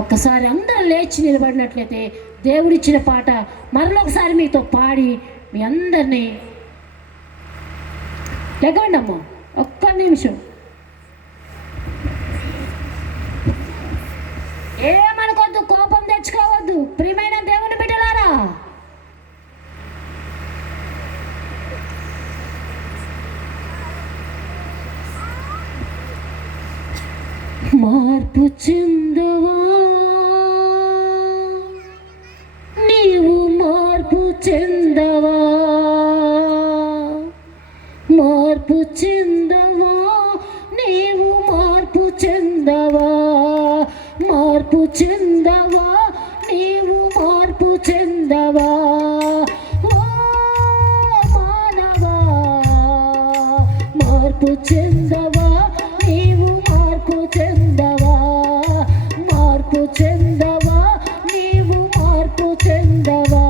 ఒక్కసారి అందరూ లేచి నిలబడినట్లయితే దేవుడిచ్చిన పాట మరొకసారి మీతో పాడి మీ అందరినీ లెగవండి అమ్మా. ఒక్క నిమిషం ఏమనుకోవద్దు, కోపం తెచ్చుకోవద్దు. ప్రియమైన దేవుని బిడ్డలారా, మార్పు చెందవా నీవు, మార్పు చెందవా, మార్పు చెందవా నీవు, మార్పు చెందవా, మార్పు చెందవా నీవు, మార్పు చెందవా. ఓ మానవా, మార్పు చెందవా నీవు, మార్పు చెందవా, మార్పు చెందవా నీవు, మార్పు చెందవా.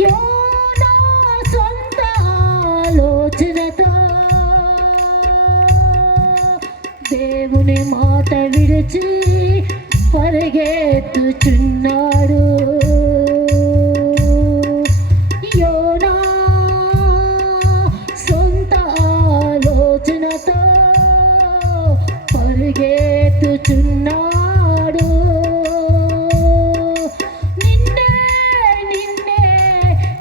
యోనా సొంత ఆలోచనతో దేవుని మాట విడిచి పరిగెత్తుచున్నాడు. యోనా సొంత ఆలోచనతో పరిగెత్తుచున్నాడు. నిన్నే నిన్నే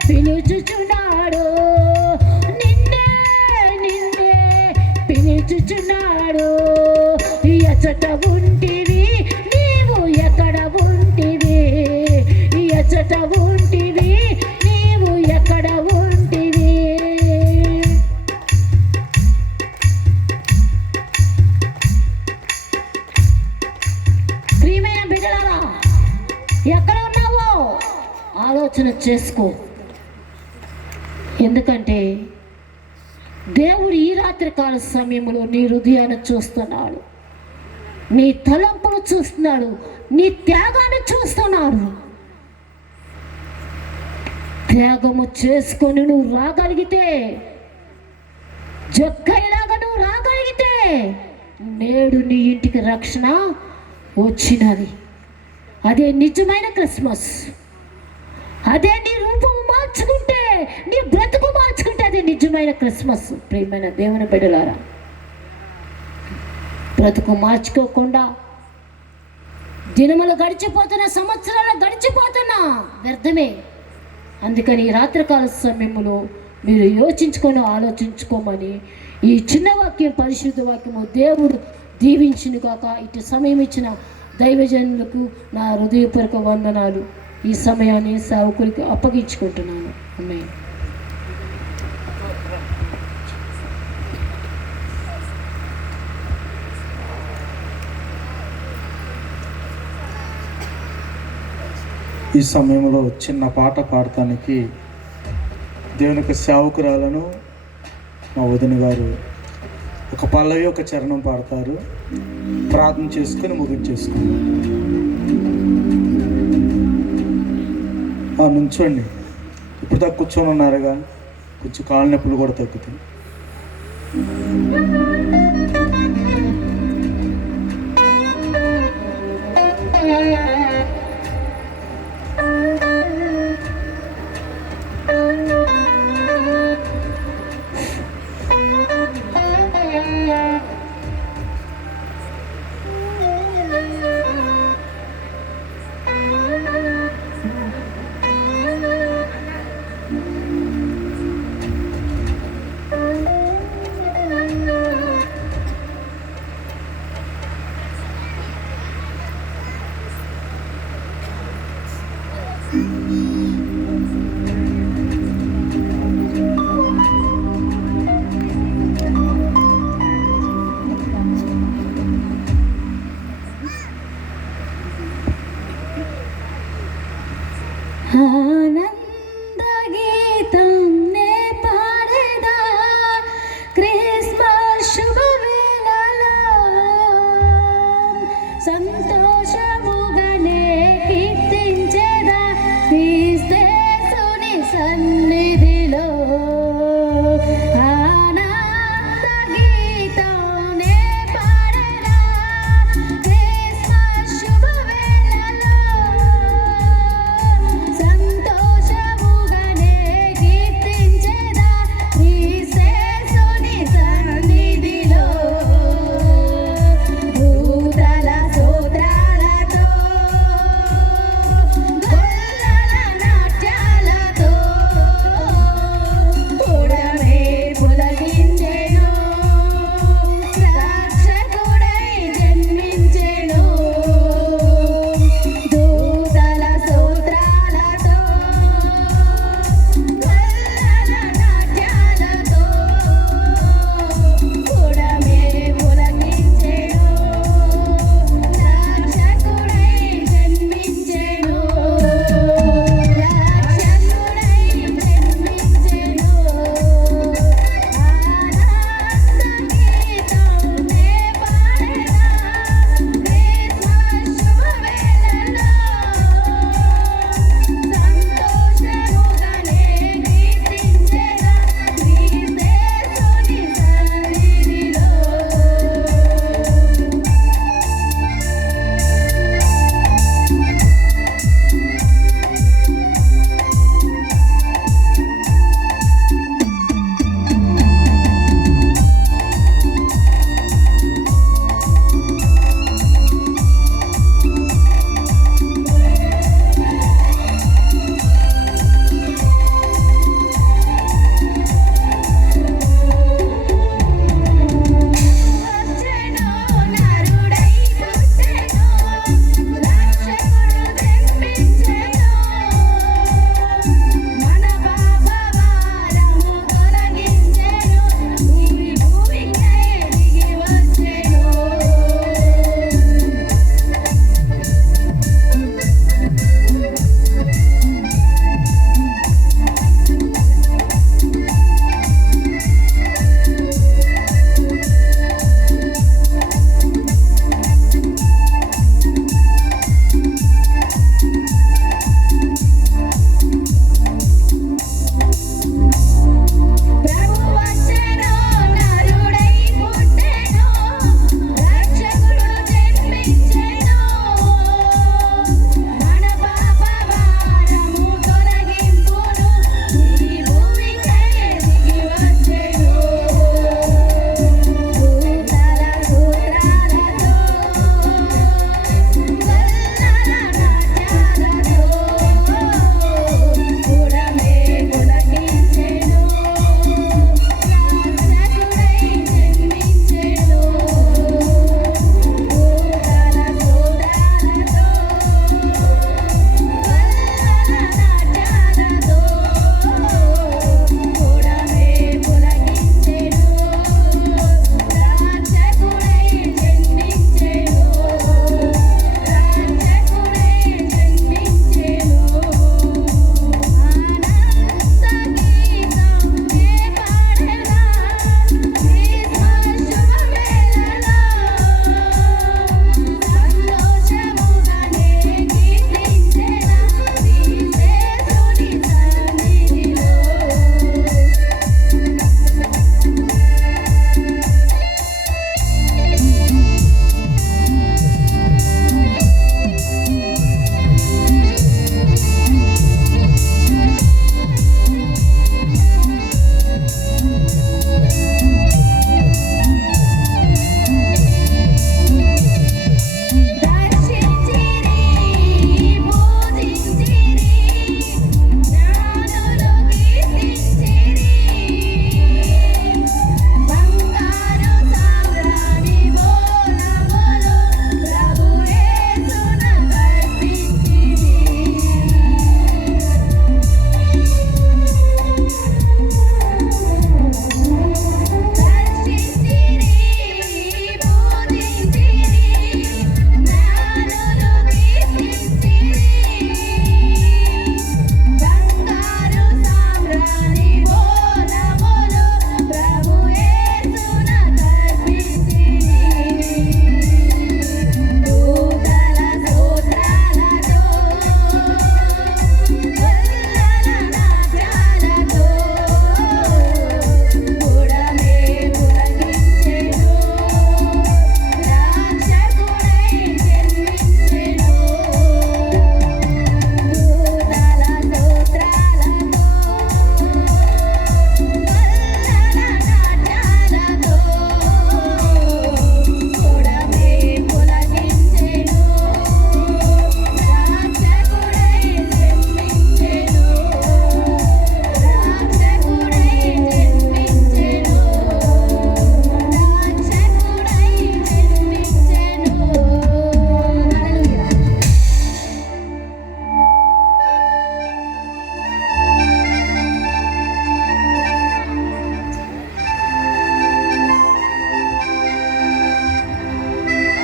పిలుచుచున్నాడు, నిన్నే నిన్నే పిలుచుచున్నాడు. ఎచ్చట ఉంటివి నీవు, ఎక్కడ ఉంటివి, ఎచ్చట ఉంటివి నీవు, ఎక్కడ ఉంటివి. ప్రియమైన బిడ్డలారా, ఎక్కడ ఉన్నావో ఆలోచన చేసుకో. ఎందుకంటే దేవుడు ఈ రాత్రి కాల సమయంలో నీ హృదయాన్ని చూస్తున్నాడు, నీ తలంపును చూస్తున్నాడు, నీ త్యాగాన్ని చూస్తున్నాడు. త్యాగము చేసుకొని నువ్వు రాగలిగితే, జక్కయ్యలాగా నువ్వు రాగలిగితే నేడు నీ ఇంటికి రక్షణ వచ్చినది. అదే నిజమైన క్రిస్మస్. అదే నీ రూపం మార్చుకుంటే, నీ బ్రతుకు మార్చుకుంటే అదే నిజమైన క్రిస్మస్. ప్రియమైన దేవుని బిడ్డలారా, బ్రతుకు మార్చుకోకుండా దినములు గడిచిపోతున్నా, సంవత్సరాలు గడిచిపోతున్నా వ్యర్థమే. అందుకని ఈ రాత్రికాల సమయంలో మీరు యోచించుకొని ఆలోచించుకోమని ఈ చిన్న వాక్యం, పరిశుద్ధ వాక్యము దేవుడు దీవించును గాక. ఇటు సమయం ఇచ్చిన దైవజనులకు నా హృదయపూర్వక వందనాలు. ఈ సమయాన్ని సేవకులకి అప్పగించుకుంటున్నాను. ఆమేన్. ఈ సమయంలో చిన్న పాట పాడటానికి దేవుని యొక్క సేవకురాలను మా వదిన గారు ఒక పల్లవి ఒక చరణం పాడతారు. ప్రార్థన చేసుకుని ముగించేసుకుందాం. నుంచోండి. ఇప్పుడు దాకా కూర్చొని ఉన్నారుగా, కొంచెం కాళ్ళ నొప్పులు కూడా తగ్గుతాయి.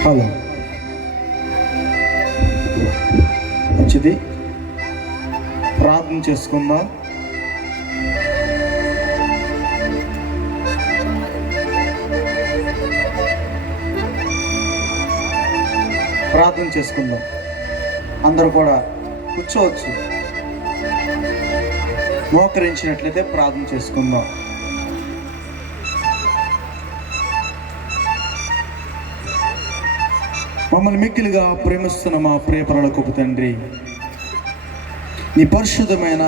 హలో, మంచిది. ప్రార్థన చేసుకుందాం. ప్రార్థన చేసుకుందాం. అందరూ కూడా కూర్చోవచ్చు. మోకరించినట్లయితే ప్రార్థన చేసుకుందాం. మమ్మల్ని మిక్కిలిగా ప్రేమిస్తున్న మా ప్రియపరలోకపు తండ్రి, నీ పరిశుద్ధమైన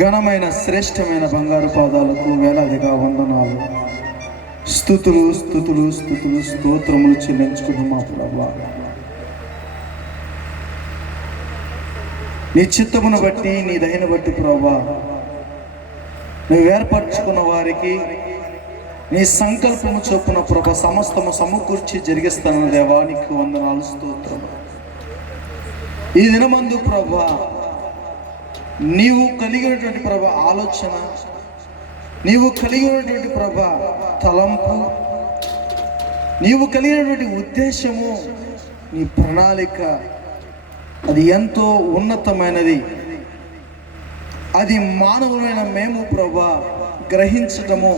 ఘనమైన శ్రేష్టమైన బంగారు పాదాలకు వేలాదిగా వందనాలు, స్తుతులు స్తుతులు స్తుతులు స్తోత్రములు చెల్లించుకున్నాం మా ప్రభువా. నీ చిత్తమును బట్టి, నీ దయను బట్టి ప్రభువా, నువ్వు ఏర్పరచుకున్న వారికి నీ సంకల్పము చొప్పున ప్రభ సమస్తము సమకూర్చి జరిగిస్తాను దేవా. నీకు వందనాలు, స్తోత్రము. ఈ దినమందు ప్రభా, నీవు కలిగినటువంటి ప్రభ ఆలోచన, నీవు కలిగినటువంటి ప్రభ తలంపు, నీవు కలిగినటువంటి ఉద్దేశము, నీ ప్రణాళిక అది ఎంతో ఉన్నతమైనది. అది మానవులైన మేము ప్రభా గ్రహించటము,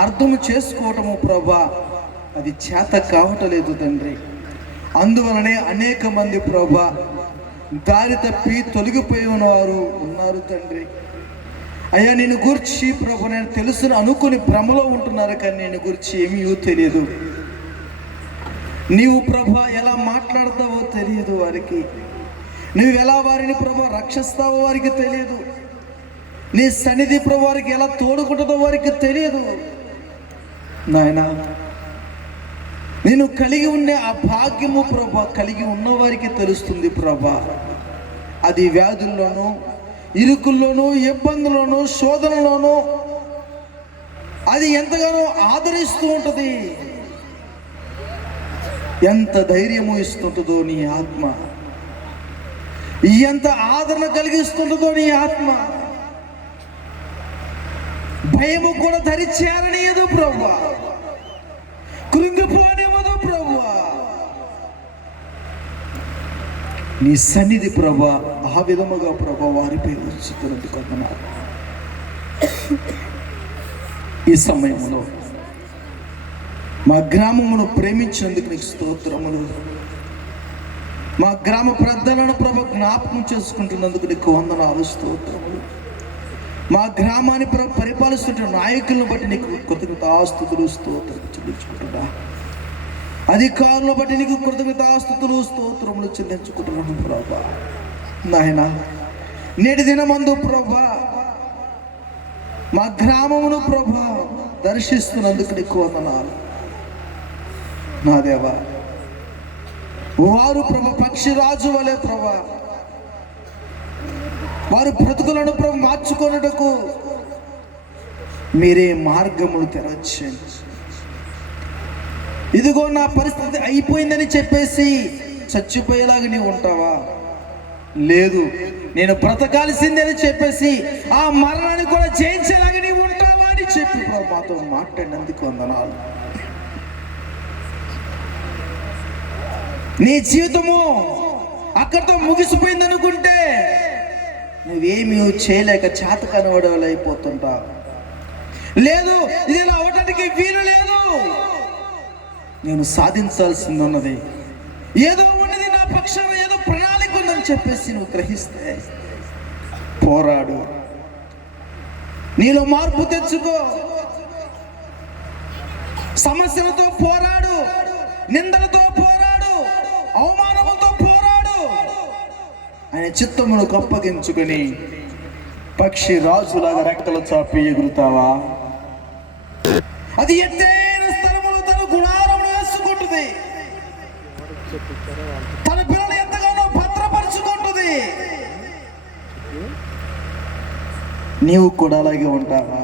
అర్థము చేసుకోవటము ప్రభా అది చేత కావటలేదు తండ్రి. అందువలనే అనేక మంది ప్రభా దారి తప్పి తొలగిపోయిన వారు ఉన్నారు తండ్రి. అయ్యా, నేను గురించి ప్రభు నేను తెలుసును అనుకుని భ్రమలో ఉంటున్నారు, కానీ నేను గురించి ఏమీ తెలియదు. నీవు ప్రభా ఎలా మాట్లాడతావో తెలియదు వారికి. నువ్వు ఎలా వారిని ప్రభా రక్షిస్తావో వారికి తెలియదు. నీ సన్నిధి ప్రభు వారికి ఎలా తోడుకుంటుందో వారికి తెలియదు. నాయనా, నేను కలిగి ఉండే ఆ భాగ్యము ప్రభా కలిగి ఉన్నవారికి తెలుస్తుంది ప్రభా. అది వ్యాధుల్లోనూ, ఇరుకుల్లోనూ, ఇబ్బందుల్లోనూ, శోధనలోనూ అది ఎంతగానో ఆదరిస్తూ ఉంటుంది. ఎంత ధైర్యము ఇస్తుంటుందో నీ ఆత్మ, ఎంత ఆదరణ కలిగిస్తుంటుందో నీ ఆత్మ. భయము కూడా ధరిచేరనీయదు ప్రభువా, కృంగిపోనివ్వదు ప్రభువా. నీ సన్నిధి ప్రభా ఆ విధముగా ప్రభా వారిపై ఉంచుతున్నది కొందనాలు. ఈ సమయంలో మా గ్రామమును ప్రేమించినందుకు నీకు స్తోత్రములు. మా గ్రామ పెద్దలను ప్రభు జ్ఞాపకం చేసుకుంటున్నందుకు నీకు వందనాలు, స్తోత్రములు. మా గ్రామాన్ని పరిపాలిస్తున్న నాయకులను బట్టి నీకు కృతజ్ఞతాస్తుతులు స్తోత్రములు చెల్లించుకుంటున్నా. అధికారులను బట్టి నీకు కృతజ్ఞతాస్తుతులు స్తోత్రములు చెల్లించుకుంటున్నాను ప్రభా. నాయన, నేటి దినమందు ప్రభా మా గ్రామమును ప్రభా దర్శిస్తున్నందుకు నీకు వందనాలు. నా దేవా, వారు ప్రభా పక్షిరాజు వలె ప్రభా వారు బ్రతుకులను ప్రభు మార్చుకొనుటకు మీరే మార్గములు తెరవచ్చండి. ఇదిగో నా పరిస్థితి అయిపోయిందని చెప్పేసి చచ్చిపోయేలాగా నీవు ఉంటావా? లేదు, నేను బ్రతకాల్సిందని చెప్పేసి ఆ మరణాన్ని కూడా జయించేలాగా నీవు ఉంటావా అని చెప్పి ప్రభు మాతో మాట్లాడినందుకు వందనాలు. నీ జీవితము అక్కడితో ముగిసిపోయింది అనుకుంటే నువ్వేమీ చేయలేక చేత కనబడేవాళ్ళు అయిపోతుంటావు. లేదు, ఇది ఇలా అవటానికి వీలు లేదు. నేను సాధించాల్సింది ఉన్నది, ఏదో ఉన్నది నా పక్షాన, ఏదో ప్రణాళిక ఉందని చెప్పేసి నువ్వు గ్రహిస్తే పోరాడు, నీలో మార్పు తెచ్చుకో, సమస్యలతో పోరాడు, నిందలతో పోరాడు, అవమానములతో పోరాడు. ఆయన చిత్తమును అప్పగించుకొని పక్షి రాజులాగా రెక్కలు చాపి ఎగురుతావా? అది ఎత్తైన స్థలములో తన గుడారమును వేసుకుంటుంది, తన పిల్లలు ఎంతగానో భద్రపరుచుకుంటుంది. నీవు కూడా అలాగే ఉంటావా?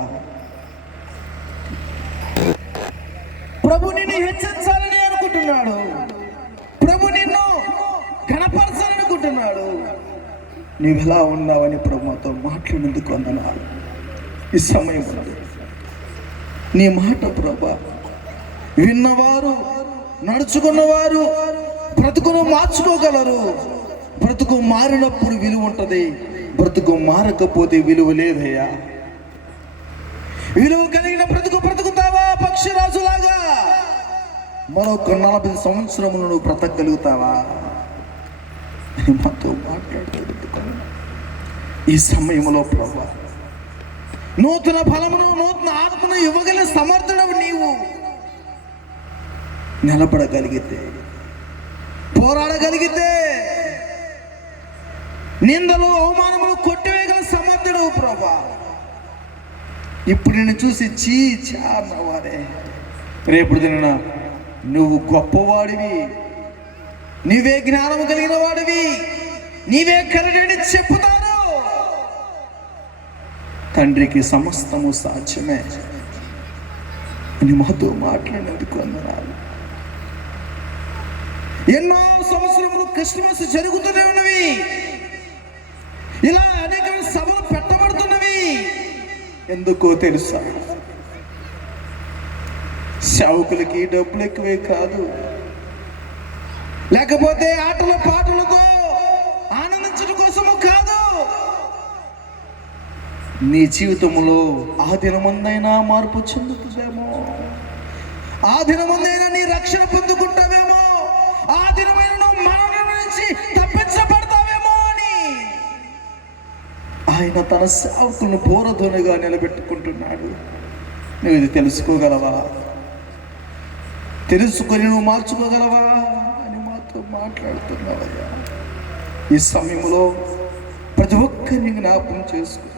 ప్రభు నిన్ను హెచ్చరించాలని అనుకుంటున్నాడు, ప్రభు నిన్ను కనపరచాలనుకుంటున్నాడు. నీవు ఎలా ఉన్నావని ప్రభు మాతో మాట్లాడినందుకు వందనాలు. ఈ సమయం నీ మాట ప్రభా విన్నవారు నడుచుకున్నవారు బ్రతుకును మార్చుకోగలరు. బ్రతుకు మారినప్పుడు విలువ ఉంటుంది, బ్రతుకు మారకపోతే విలువ లేదయ్యా. విలువ కలిగిన బ్రతుకుతావా పక్షిరాజులాగా? మరొక 40 సంవత్సరములు నువ్వు బ్రతకగలుగుతావా అని మాతో మాట్లాడుతున్నాను. ఈ సమయంలో ప్రభువా, నూతన ఫలమును నూతన ఆత్మను ఇవ్వగల సమర్థుడవు నీవు. నిలబడగలిగితే, పోరాడగలిగితే, నిందలు అవమానములు కొట్టివేయగల సమర్థుడవు ప్రభువా. ఇప్పుడు నిన్ను చూసి చాన్నవారే రేపు దిన నువ్వు గొప్పవాడివి, నీవే జ్ఞానము కలిగిన వాడివి, నీవే కరెక్ట్ చెప్పుతారు. తండ్రికి సమస్తము సాధ్యమే అని మాతో మాట్లాడినందుకు వందనాలు. ఎన్నో సంవత్సరములు క్రిస్మస్ జరుగుతూనే ఉన్నవి, ఇలా అనేక సభలు పెట్టబడుతున్నవి. ఎందుకో తెలుసా? సేవకులకి డబ్బులు ఎక్కువే కాదు, లేకపోతే ఆటల పాటలతో ఆనందించడం కోసము కాదు. నీ జీవితంలో ఆ దినమందైనా మార్పు చెందుతుందేమో, ఆ దినమందైనా నీ రక్షణ పొందుకుంటావేమో, ఆ దినమైన నువ్వు మరణం నుంచి తప్పించబడతావేమో అని ఆయన తన సేవకులను బోరధోనిగా నిలబెట్టుకుంటున్నాడు. నువ్వు ఇది తెలుసుకోగలవా? తెలుసుకొని నువ్వు మార్చుకోగలవా అని మాతో మాట్లాడుతున్నావయ్యా. ఈ సమయంలో ప్రతి ఒక్కరిని జ్ఞాపకం చేసుకుని,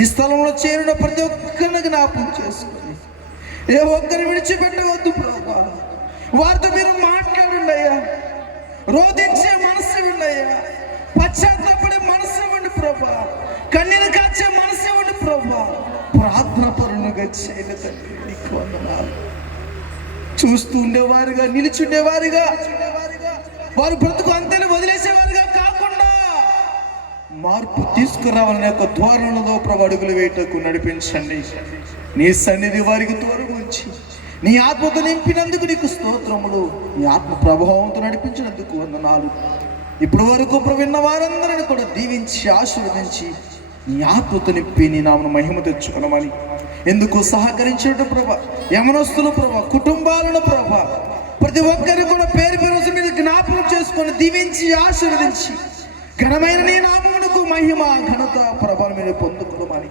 ఈ స్థలంలో చేరిన ప్రతి ఒక్కరిని జ్ఞాపకం చేసుకుని, ఏ ఒక్కరిని విడిచిపెట్టవద్దు ప్రభా. వారితో మీరు మాట్లాడండి అయ్యా, రోధించే మనసు ఇవ్వండి అయ్యా, పశ్చాత్తాపడే మనసు ఇవ్వండి ప్రభా, కన్నీరు కాచే మనసు ఇవ్వండి ప్రభా. ప్రార్థన పరులుగా చేయని తండ్రి నీకు వందనాలు. చూస్తూ ఉండేవారుగా, నిలిచుండేవారుగా, వారు బ్రతుకు అంతేనే వదిలేసేవారుగా కాకుండా మార్పు తీసుకురావాలనే ఒక ధోరణిలో ప్రభు అడుగులు వేయటకు నడిపించండి. నీ సన్నిధి వారికి దూరం ఉంచి నీ ఆత్మతో నింపినందుకు నీకు స్తోత్రములు. నీ ఆత్మ ప్రభావంతో నడిపించినందుకు వందనాలు. ఇప్పటి వరకు విన్న వారందరిని కూడా దీవించి ఆశీర్వదించి నీ ఆత్మతో నింపి నీ నామను మహిమ తెచ్చుకునమని ఎందుకు సహకరించేట ప్రభా, యమనస్తులు ప్రభా, కుటుంబాలను ప్రభా, ప్రతి ఒక్కరిని కూడా పేరు పేరు మీద జ్ఞాపకం చేసుకొని దీవించి ఆశీర్వదించి ఘనమైన నీ నామమునకు మహిమ ఘనత ప్రభావం మీద పొందుకోమని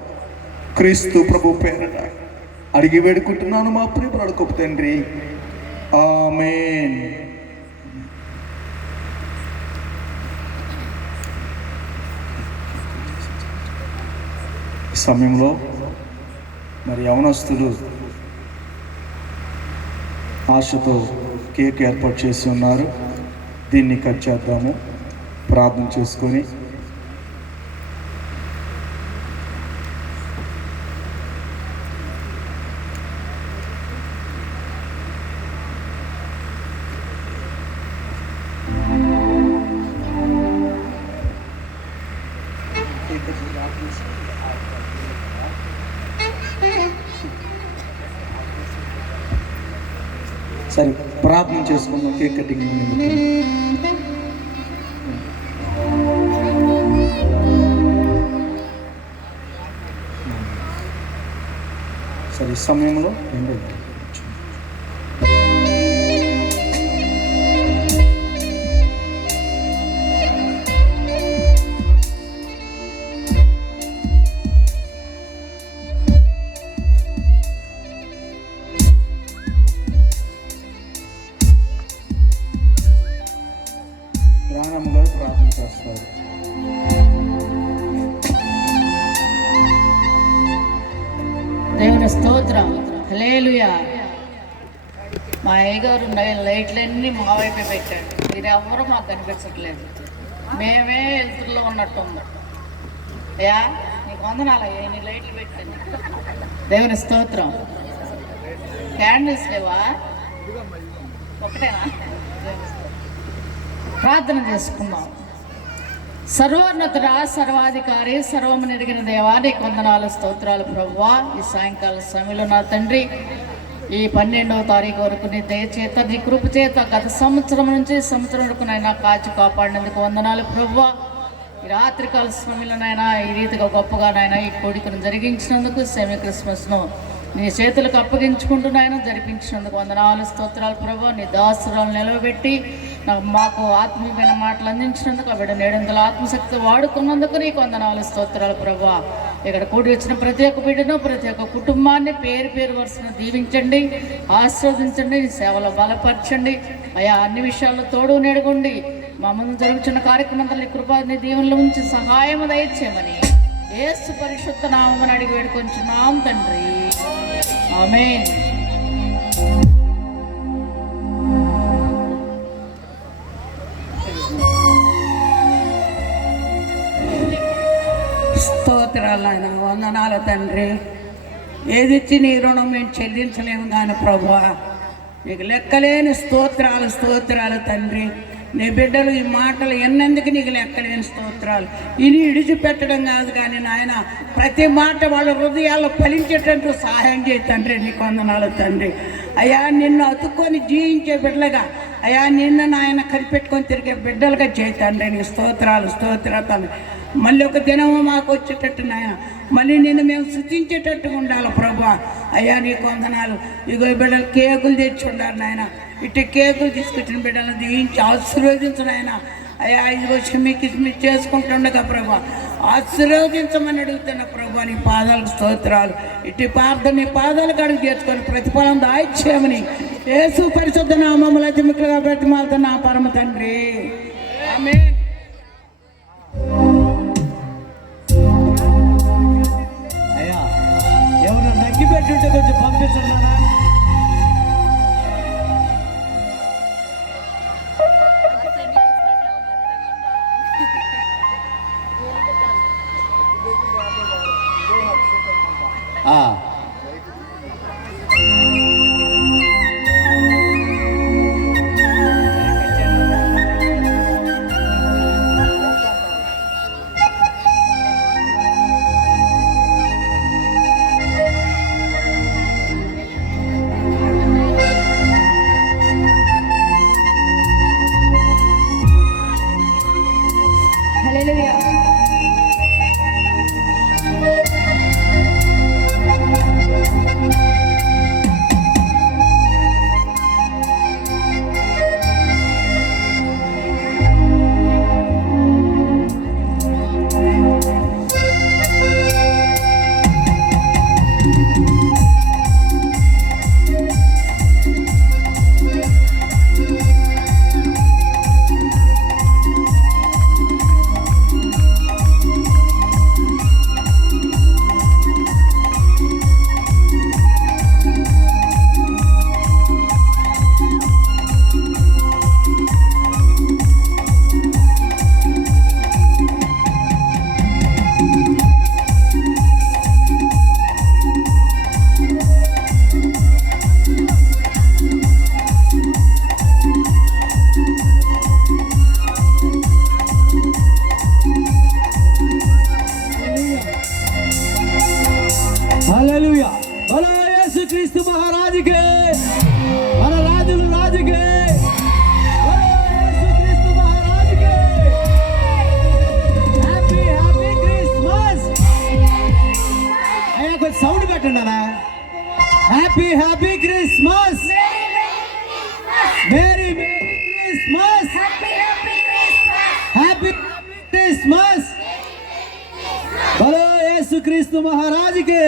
క్రీస్తు ప్రభు పేరట అడిగి వేడుకుంటున్నాను మా ప్రియుడు గొప్ప తండ్రి. ఆమేన్. ఈ సమయంలో మరి యవనస్తులు ఆశతో కేక్ ఏర్పాటు చేసి ఉన్నారు. దీన్ని కట్ చేద్దాము ప్రార్థన చేసుకొని. సరే ప్రార్థన చేసుకుందాం. కేక్ కటింగ్ సరే ఈ సమయంలో ప్రాణంగా ప్రార్థన చేస్తారు. దేవుని స్తోత్రం. హల్లెలూయా. మా అయ్యగారు లైట్లన్నీ మా వైపే పెట్టాడు. మీరెవరూ మాకు కనిపించట్లేదు, మేమే వెళ్తుల్లో ఉన్నట్టుంది. అయ్యా నీకు వందనాలయ్యా, నీ లైట్లు పెట్టండి. దేవుని స్తోత్రం. క్యాండిల్స్ లేవా? ఒకటేనా? ప్రార్థన చేసుకుందాం. సర్వోన్నతుడా, సర్వాధికారి, సర్వము నెరిగిన దేవా నీకు వందనాలు, స్తోత్రాలు ప్రభువా. ఈ సాయంకాల సమయంలో నా తండ్రి ఈ 12వ తారీఖు వరకు నీ దయచేత నీ కృప చేత గత సంవత్సరం నుంచి సంవత్సరం వరకు నైనా కాచి కాపాడినందుకు వందనాలు ప్రభువా. ఈ రాత్రికాల సమయంలోనైనా ఈ రీతిగా గొప్పగానైనా ఈ కోడికను జరిగించినందుకు సెమీ క్రిస్మస్ను నీ చేతులకు అప్పగించుకుంటున్నాయన జరిపించినందుకు వందనాలు స్తోత్రాలు ప్రభువా. నీ దాసురాలు నిలవబెట్టి మాకు ఆత్మీయమైన మాటలు అందించినందుకు ఆ బిడ్డ 700 ఆత్మశక్తి వాడుకున్నందుకు నీకు వందనాలు స్తోత్రాలు ప్రభువా. ఇక్కడ కూడి వచ్చిన ప్రతి ఒక్క బిడ్డను ప్రతి ఒక్క కుటుంబాన్ని పేరు పేరు వరుసను దీవించండి, ఆశీర్వదించండి, సేవలో బలపరచండి అయా. అన్ని విషయాల్లో తోడు నెడుగుండి మా ముందు జరుగుతున్న కార్యక్రమంలో కృపాని దీవెనలో ఉంచి సహాయం దయచేయమని యేసు పరిశుద్ధ నామమున అడిగి వేడుకొంచున్నాం తండ్రి, ఆమేన్. స్తోత్రాలు ఆయన, వందనాలు తండ్రి. ఏదిచ్చి నీ రుణం మేము చెల్లించలేము కానీ ప్రభువా, నీకు లెక్కలేని స్తోత్రాలు స్తోత్రాలు తండ్రి. నీ బిడ్డలు ఈ మాటలు ఎన్నందుకు నీకు లెక్కలేని స్తోత్రాలు. ఇని విడిచిపెట్టడం కాదు కానీ నాయన, ప్రతి మాట వాళ్ళ హృదయాల్లో ఫలించేటట్టు సహాయం చేయి తండ్రి. నీకు వందనాలు తండ్రి. అయ్యా, నిన్ను అతుక్కొని జీవించే బిడ్డలుగా, అయ్యా నిన్ను నాయన కనిపెట్టుకొని తిరిగే బిడ్డలుగా చేయి తండ్రి. నీ స్తోత్రాలు స్తోత్రాలు తండ్రి. మళ్ళీ ఒక దినము మాకు వచ్చేటట్టు నాయన, మళ్ళీ నిన్ను మేము శుద్ధించేటట్టుగా ఉండాలి ప్రభా. అయ్యా నీకు వందనాలు. ఇగో బిడ్డలు కేకులు తెచ్చి ఉండాలి నాయన, ఇటు కేకులు తీసుకొచ్చిన బిడ్డలను దీవించి ఆశీర్వదించను ఆయన. అయ్యా ఇదిగో క్షమికి చేసుకుంటుండగా ప్రభా ఆశీర్వదించమని అడుగుతున్న ప్రభా. నీ పాదాలకు స్తోత్రాలు. ఇటు ప్రార్థన నీ పాదాలకు అడుగు చేర్చుకొని ప్రతిఫలం దాయిచ్చేయమని యేసు పరిశుద్ధ నామములో అతిమికలుగా బ్రతిమాలుతున్న నా పరమ తండ్రి, ఆమేన్. అయ్యా ఎవరు నగ్గి పెట్టుంటే కొంచెం పంపించండి నాన్న. హల్లెలూయా. బలో యేసుక్రీస్తు మహారాజుకే, మన రాజుల రాజుకే, బలో యేసుక్రీస్తు మహారాజుకే. Happy happy Christmas. అయ్యా కొంచెం సౌండ్ పెట్టండి అలా. Happy happy Christmas, merry merry Christmas, happy Christmas. బలో యేసుక్రీస్తు మహారాజుకే.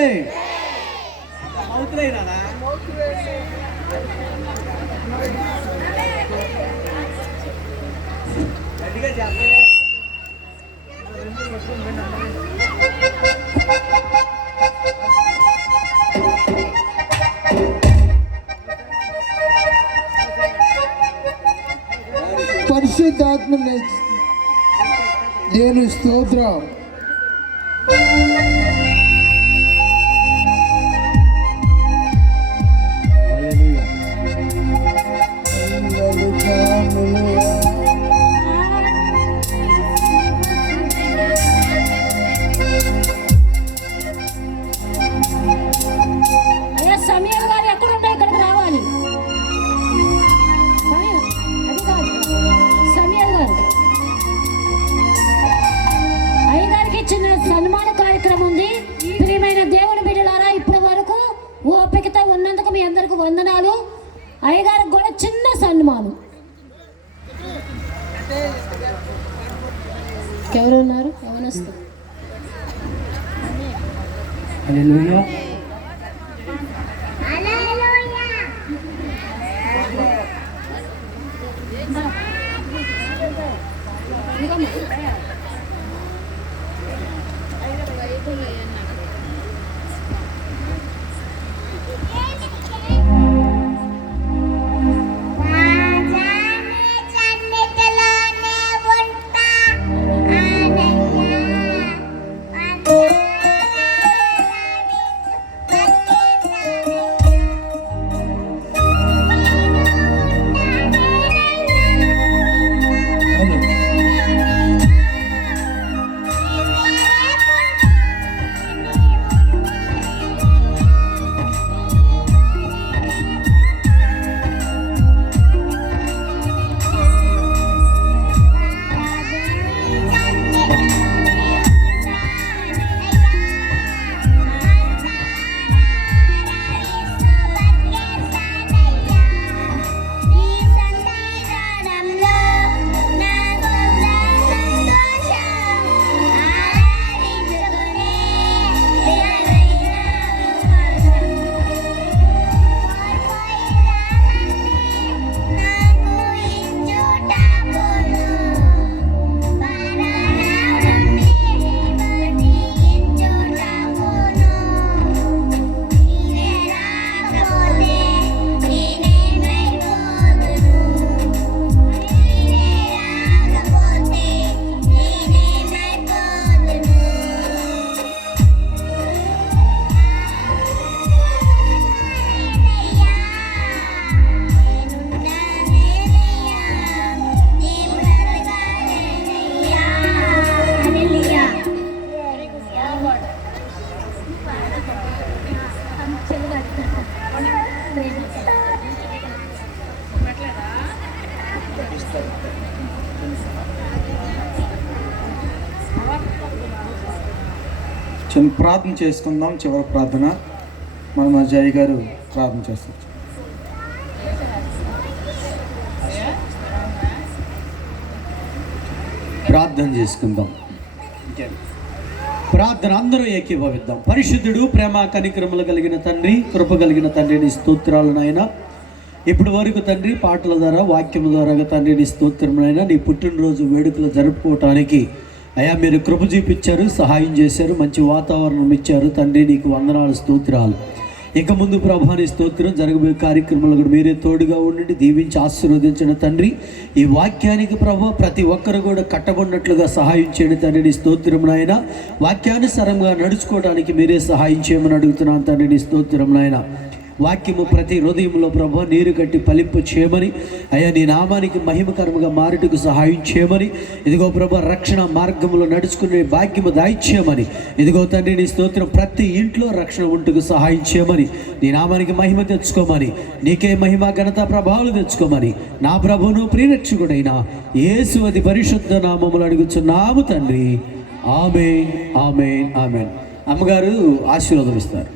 పరిశుద్ధాత్మ దేవుని స్తోత్రం. అయ్యా సమయాలు గారు ఎక్కడ ఉంటాయి? ఇక్కడ ఇంకెవరు ఉన్నారు? యవనస్తులు. హల్లెలూయా. చిన్న ప్రార్థన చేసుకుందాం. చివరి ప్రార్థన మన జయ గారు ప్రార్థన చేస్తారు. ప్రార్థన చేసుకుందాం. ప్రార్థన అందరూ ఏకీభవిద్దాం. పరిశుద్ధుడు, ప్రేమ కనికరములు కలిగిన తండ్రి, కృప కలిగిన తండ్రిని స్తోత్రాలు నాయన. ఇప్పటి వరకు తండ్రి పాటల ద్వారా, వాక్యం ద్వారా తండ్రిని స్తోత్రములైనా నీ పుట్టినరోజు వేడుకలు జరుపుకోవటానికి అయ్యా మీరు కృప చూపించారు, సహాయం చేశారు, మంచి వాతావరణం ఇచ్చారు తండ్రి. నీకు వందనాలు, స్తోత్రాలు. ఇక ముందు ప్రభాని స్తోత్రం జరగబోయే కార్యక్రమాలు కూడా మీరే తోడుగా ఉండండి, దీవించి ఆశీర్వదించిన తండ్రి. ఈ వాక్యానికి ప్రభు ప్రతి ఒక్కరు కూడా కట్టబడినట్లుగా సహాయం చేయండి తండ్రి. నీ స్తోత్రం నాయన. వాక్యానుసారంగా నడుచుకోవడానికి మీరే సహాయం చేయమని అడుగుతున్నాను తండ్రి. నీ స్తోత్రం నాయన. వాక్యము ప్రతి హృదయంలో ప్రభు నీరు కట్టి ఫలింపు చేయమని, అయ్యా నీ నామానికి మహిమకరముగా మారుటకు సహాయం చేయమని, ఇదిగో ప్రభు రక్షణ మార్గంలో నడుచుకునే భాగ్యము దాయిచ్చేయమని, ఇదిగో తండ్రి నీ స్తోత్రం ప్రతి ఇంట్లో రక్షణ ఉంటుకు సహాయం చేయమని, నీ నామానికి మహిమ తెచ్చుకోమని, నీకే మహిమ ఘనత ప్రభావాలు తెచ్చుకోమని నా ప్రభువును ప్రియరక్షకుడైన యేసు అతి పరిశుద్ధ నామములు అడుగుచున్నాము తండ్రి. ఆమేన్, ఆమేన్, ఆమేన్. అమ్మగారు ఆశీర్వాదం ఇస్తారు.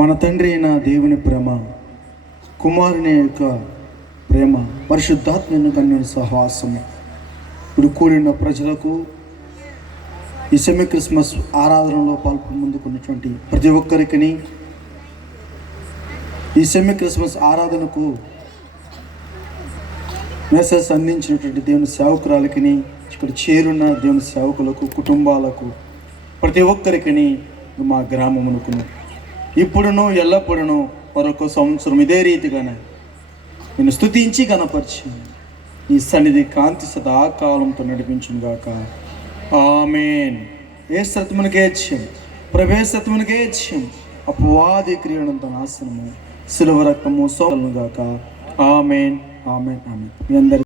మన తండ్రి అయిన దేవుని ప్రేమ, కుమారుని యొక్క ప్రేమ, పరిశుద్ధాత్మ కన్యని సహవాసము ఇప్పుడు కూడిన ప్రజలకు ఈ సెమీ క్రిస్మస్ ఆరాధనలో పాల్పొందుకున్నటువంటి ప్రతి ఒక్కరికి, ఈ సెమీ క్రిస్మస్ ఆరాధనకు మెసేజ్ అందించినటువంటి దేవుని సేవకురాలకి, ఇక్కడ చేరున్న దేవుని సేవకులకు, కుటుంబాలకు, ప్రతి ఒక్కరికి మా గ్రామమునకు ఇప్పుడును ఎల్లప్పుడును మరొక సంవత్సరం ఇదే రీతిగానే నేను స్తుతించి కనపరిచి ఈ సన్నిధి కాంతి సదాకాలంతో నడిపించును గాక. ఆమేన్. ఏ సత్వమునకే ఇచ్చాం, ప్రవేశత్వమునకే ఇచ్చాం, అపవాది క్రియడంత నాశనము, శిలువ రక్తము సోలను గాక. ఆమేన్, ఆమేన్, ఆమేన్. మీ అందరి